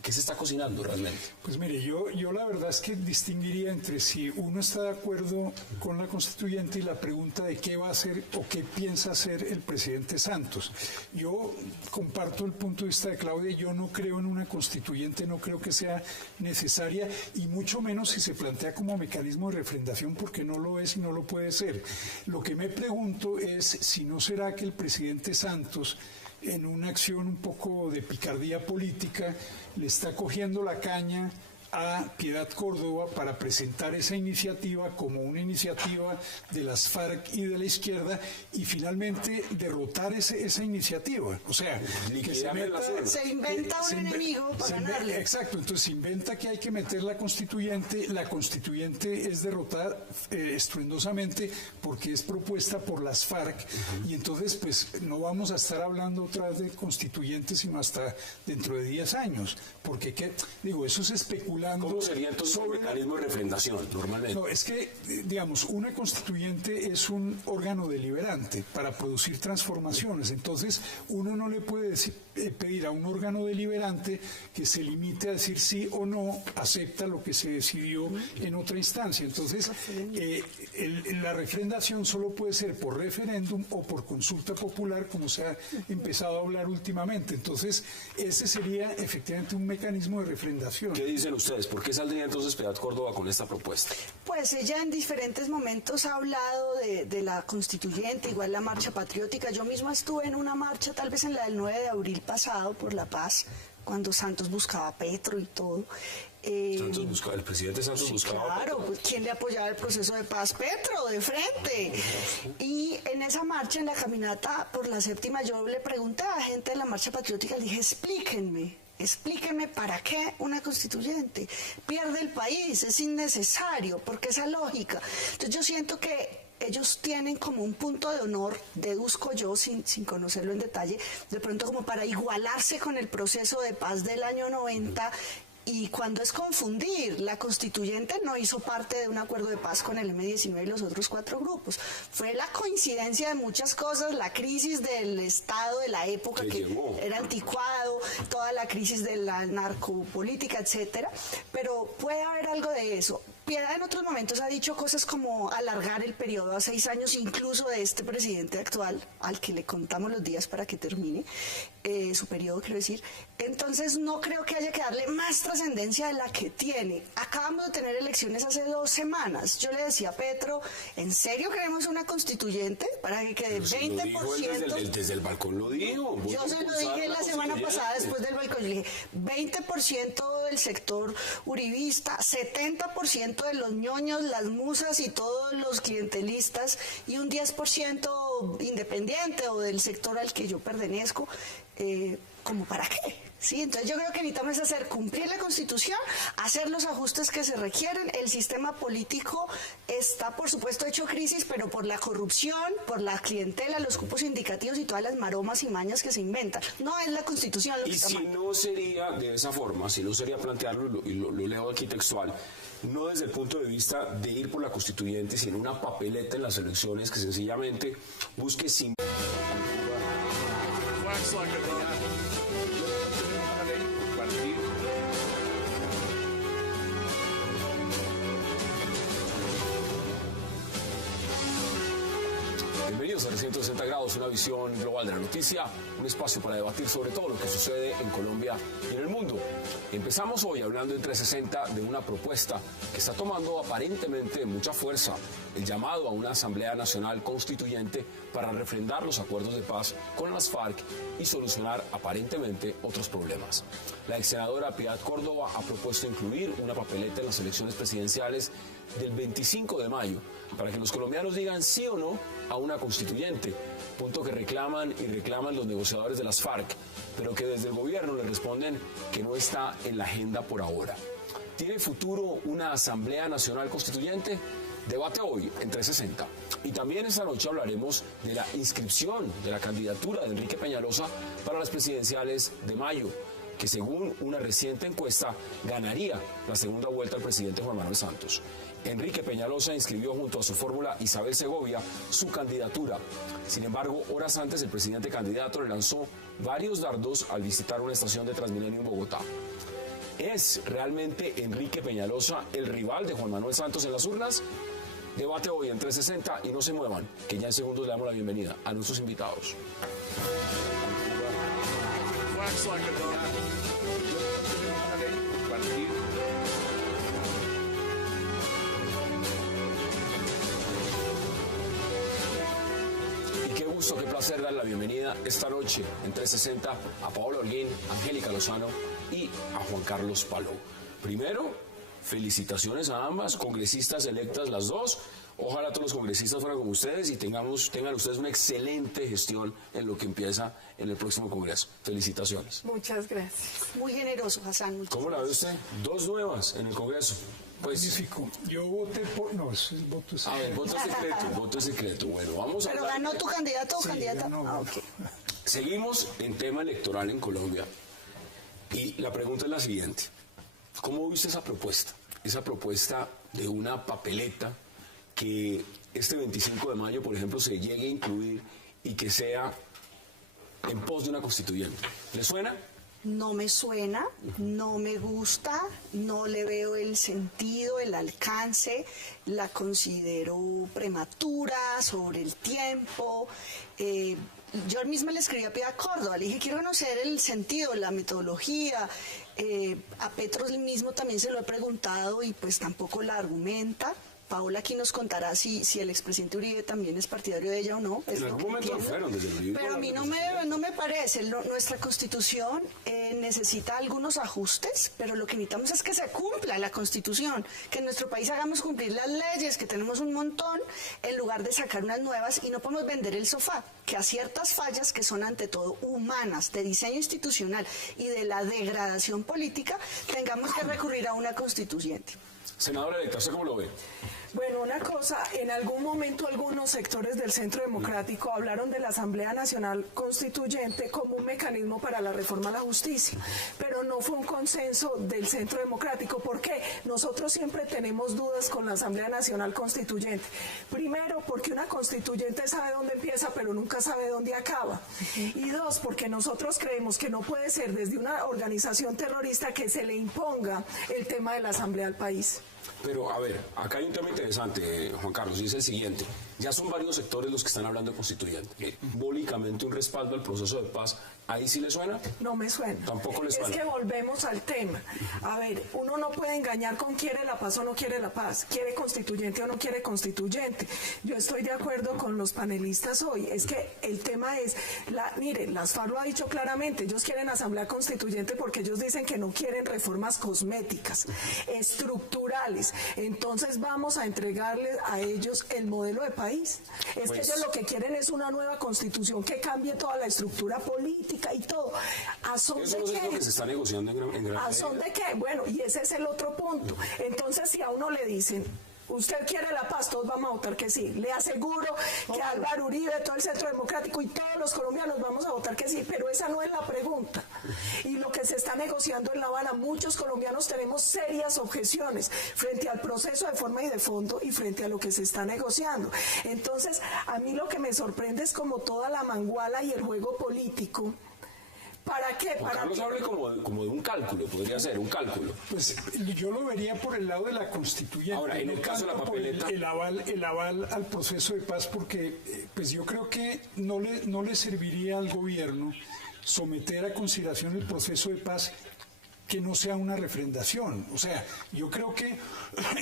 ¿qué se está cocinando realmente? Pues mire, yo la verdad es que distinguiría entre si uno está de acuerdo con la constituyente y la pregunta de qué va a hacer o qué piensa hacer el presidente Santos. Yo comparto el punto de vista de Claudia, yo no creo en una constituyente, no creo que sea necesaria y mucho menos si se plantea como mecanismo de refrendación porque no lo es y no lo puede ser. Lo que me pregunto es si no será que el presidente Santos, en una acción un poco de picardía política, le está cogiendo la caña a Piedad Córdoba para presentar esa iniciativa como una iniciativa de las FARC y de la izquierda y finalmente derrotar esa iniciativa. O sea, que se inventa un enemigo para ganarle. Exacto, entonces se inventa que hay que meter la constituyente es derrotada estruendosamente porque es propuesta por las FARC y entonces pues no vamos a estar hablando otra vez de constituyentes sino hasta dentro de 10 años, porque eso es especular. ¿Cómo sería entonces el mecanismo de refrendación normalmente? No, es que, digamos, una constituyente es un órgano deliberante para producir transformaciones. Entonces, uno no le puede pedir a un órgano deliberante que se limite a decir sí o no, acepta lo que se decidió en otra instancia. Entonces, la refrendación solo puede ser por referéndum o por consulta popular, como se ha empezado a hablar últimamente. Entonces, ese sería efectivamente un mecanismo de refrendación. ¿Qué dicen ustedes? ¿Por qué saldría entonces Piedad Córdoba con esta propuesta? Pues ella en diferentes momentos ha hablado de la constituyente, igual la marcha patriótica. Yo misma estuve en una marcha, tal vez en la del 9 de abril pasado, por la paz, cuando Santos buscaba a Petro y todo. El presidente Santos buscaba claro, a Petro. pues, ¿quién le apoyaba el proceso de paz? Petro, de frente. Y en esa marcha, en la caminata por la 7ª, yo le pregunté a la gente de la marcha patriótica, le dije, explíqueme para qué una constituyente. Pierde el país, es innecesario, porque esa lógica. Entonces yo siento que ellos tienen como un punto de honor, deduzco yo sin conocerlo en detalle, de pronto como para igualarse con el proceso de paz del año 90. Y cuando es confundir, la constituyente no hizo parte de un acuerdo de paz con el M19 y los otros 4 grupos. Fue la coincidencia de muchas cosas, la crisis del Estado de la época que era anticuado, toda la crisis de la narcopolítica, etcétera. Pero puede haber algo de eso. Piedad en otros momentos ha dicho cosas como alargar el periodo a 6 años, incluso de este presidente actual, al que le contamos los días para que termine su periodo, quiero decir. Entonces no creo que haya que darle más trascendencia de la que tiene. Acabamos de tener elecciones hace 2 semanas. Yo le decía a Petro, ¿en serio queremos una constituyente para que quede 20%? Desde el balcón lo dijo. Yo se lo dije la semana pasada después del balcón. Yo le dije, 20% del sector uribista, 70% de los ñoños, las musas y todos los clientelistas y un 10% independiente o del sector al que yo pertenezco, ¿como para qué? Sí, entonces yo creo que necesitamos cumplir la Constitución, hacer los ajustes que se requieren. El sistema político está, por supuesto, hecho crisis, pero por la corrupción, por la clientela, los cupos indicativos y todas las maromas y mañas que se inventan. No es la Constitución lo que está mal. Y si no sería de esa forma, si no sería plantearlo, y lo leo aquí textual, no desde el punto de vista de ir por la constituyente, sino una papeleta en las elecciones que sencillamente busque sin... Bienvenidos a 360 grados, una visión global de la noticia, un espacio para debatir sobre todo lo que sucede en Colombia y en el mundo. Empezamos hoy hablando en 360 de una propuesta que está tomando aparentemente mucha fuerza, el llamado a una Asamblea Nacional Constituyente para refrendar los acuerdos de paz con las FARC y solucionar aparentemente otros problemas. La ex senadora Piedad Córdoba ha propuesto incluir una papeleta en las elecciones presidenciales del 25 de mayo para que los colombianos digan sí o no a una constituyente, punto que reclaman los negociadores de las FARC, pero que desde el gobierno le responden que no está en la agenda por ahora. ¿Tiene futuro una Asamblea Nacional Constituyente? Debate hoy en 360. Y también esta noche hablaremos de la inscripción de la candidatura de Enrique Peñalosa para las presidenciales de mayo, que según una reciente encuesta ganaría la segunda vuelta al presidente Juan Manuel Santos. Enrique Peñalosa inscribió junto a su fórmula Isabel Segovia su candidatura. Sin embargo, horas antes el presidente candidato le lanzó varios dardos al visitar una estación de Transmilenio en Bogotá. ¿Es realmente Enrique Peñalosa el rival de Juan Manuel Santos en las urnas? Debate hoy en 360 y no se muevan, que ya en segundos le damos la bienvenida a nuestros invitados. Y qué gusto, qué placer dar la bienvenida esta noche en 360 a Paola Holguín, Angélica Lozano y a Juan Carlos Palou. Primero, felicitaciones a ambas, congresistas electas las dos. Ojalá todos los congresistas fueran como ustedes y tengan ustedes una excelente gestión en lo que empieza en el próximo Congreso. Felicitaciones. Muchas gracias. Muy generoso, Hassan. ¿Cómo la ve usted? Dos nuevas en el Congreso. Pues, magnífico. Yo voté por... No, es el voto secreto. el voto es secreto. Bueno, vamos a ¿Pero hablar... ganó tu candidato o Sí, candidata? ganó. Ok. Seguimos en tema electoral en Colombia. Y la pregunta es la siguiente. ¿Cómo viste esa propuesta? Esa propuesta de una papeleta que este 25 de mayo, por ejemplo, se llegue a incluir y que sea en pos de una constituyente. ¿Le suena? No me suena, no me gusta, no le veo el sentido, el alcance, la considero prematura, sobre el tiempo. Yo misma le escribí a Piedad Córdoba, le dije quiero conocer el sentido, la metodología. A Petro mismo también se lo he preguntado y pues tampoco la argumenta. Paola aquí nos contará si el expresidente Uribe también es partidario de ella o no. En algún momento fueron desde el Uribe. Pero a mí no me parece. Nuestra Constitución necesita algunos ajustes, pero lo que necesitamos es que se cumpla la Constitución, que en nuestro país hagamos cumplir las leyes, que tenemos un montón, en lugar de sacar unas nuevas, y no podemos vender el sofá, que a ciertas fallas que son ante todo humanas, de diseño institucional y de la degradación política, tengamos que recurrir a una constituyente. Senadora electa, ¿usted cómo lo ve? Bueno, una cosa, en algún momento algunos sectores del Centro Democrático hablaron de la Asamblea Nacional Constituyente como un mecanismo para la reforma a la justicia, pero no fue un consenso del Centro Democrático. ¿Por qué? Nosotros siempre tenemos dudas con la Asamblea Nacional Constituyente. Primero, porque una constituyente sabe dónde empieza, pero nunca sabe dónde acaba. Y dos, porque nosotros creemos que no puede ser desde una organización terrorista que se le imponga el tema de la Asamblea al país. Pero, a ver, acá hay un tema interesante, Juan Carlos, y es el siguiente. Ya son varios sectores los que están hablando de constituyente. Simbólicamente un respaldo al proceso de paz, ¿ahí sí le suena? No me suena. Tampoco le suena. Es que volvemos al tema. A ver, uno no puede engañar con quiere la paz o no quiere la paz, quiere constituyente o no quiere constituyente. Yo estoy de acuerdo con los panelistas hoy. Es que el tema es, miren, las FARC lo ha dicho claramente, ellos quieren asamblea constituyente porque ellos dicen que no quieren reformas cosméticas, estructurales. Entonces vamos a entregarles a ellos el modelo de país. Es que ellos lo que quieren es una nueva constitución que cambie toda la estructura política y todo. ¿A son Eso de no qué? es lo que se está negociando en gran ¿A son de qué? Bueno, y ese es el otro punto. Entonces, si a uno le dicen, usted quiere la paz, todos vamos a votar que sí. Le aseguro que Álvaro Uribe, todo el Centro Democrático y todos los colombianos vamos a votar que sí, pero esa no es la pregunta. Y lo que se está negociando en La Habana, muchos colombianos tenemos serias objeciones frente al proceso de forma y de fondo y frente a lo que se está negociando. Entonces, a mí lo que me sorprende es como toda la manguala y el juego político ¿Para qué? Juan Carlos habla como de un cálculo, podría ser un cálculo. Pues yo lo vería por el lado de la constituyente. Ahora, en el caso de la papeleta, el aval al proceso de paz, porque pues yo creo que no le serviría al gobierno someter a consideración el proceso de paz que no sea una refrendación. O sea, yo creo que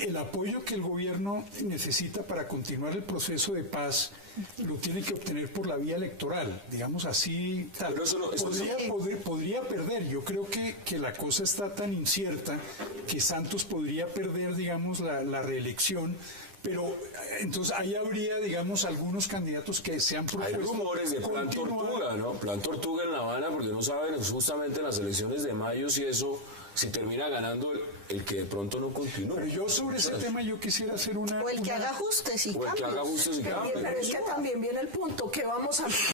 el apoyo que el gobierno necesita para continuar el proceso de paz lo tiene que obtener por la vía electoral, digamos así, tal. Pero podría perder. Yo creo que la cosa está tan incierta que Santos podría perder, digamos, la reelección. Pero entonces ahí habría, digamos, algunos candidatos que se han propuesto. Hay rumores de Plan Tortuga, ¿no? Plan Tortuga en La Habana, porque no saben justamente en las elecciones de mayo si termina ganando el que de pronto no continúa. Pero yo sobre ese tema yo quisiera hacer una... O el que haga ajustes y cambios. Pero es que también viene el punto, que vamos a...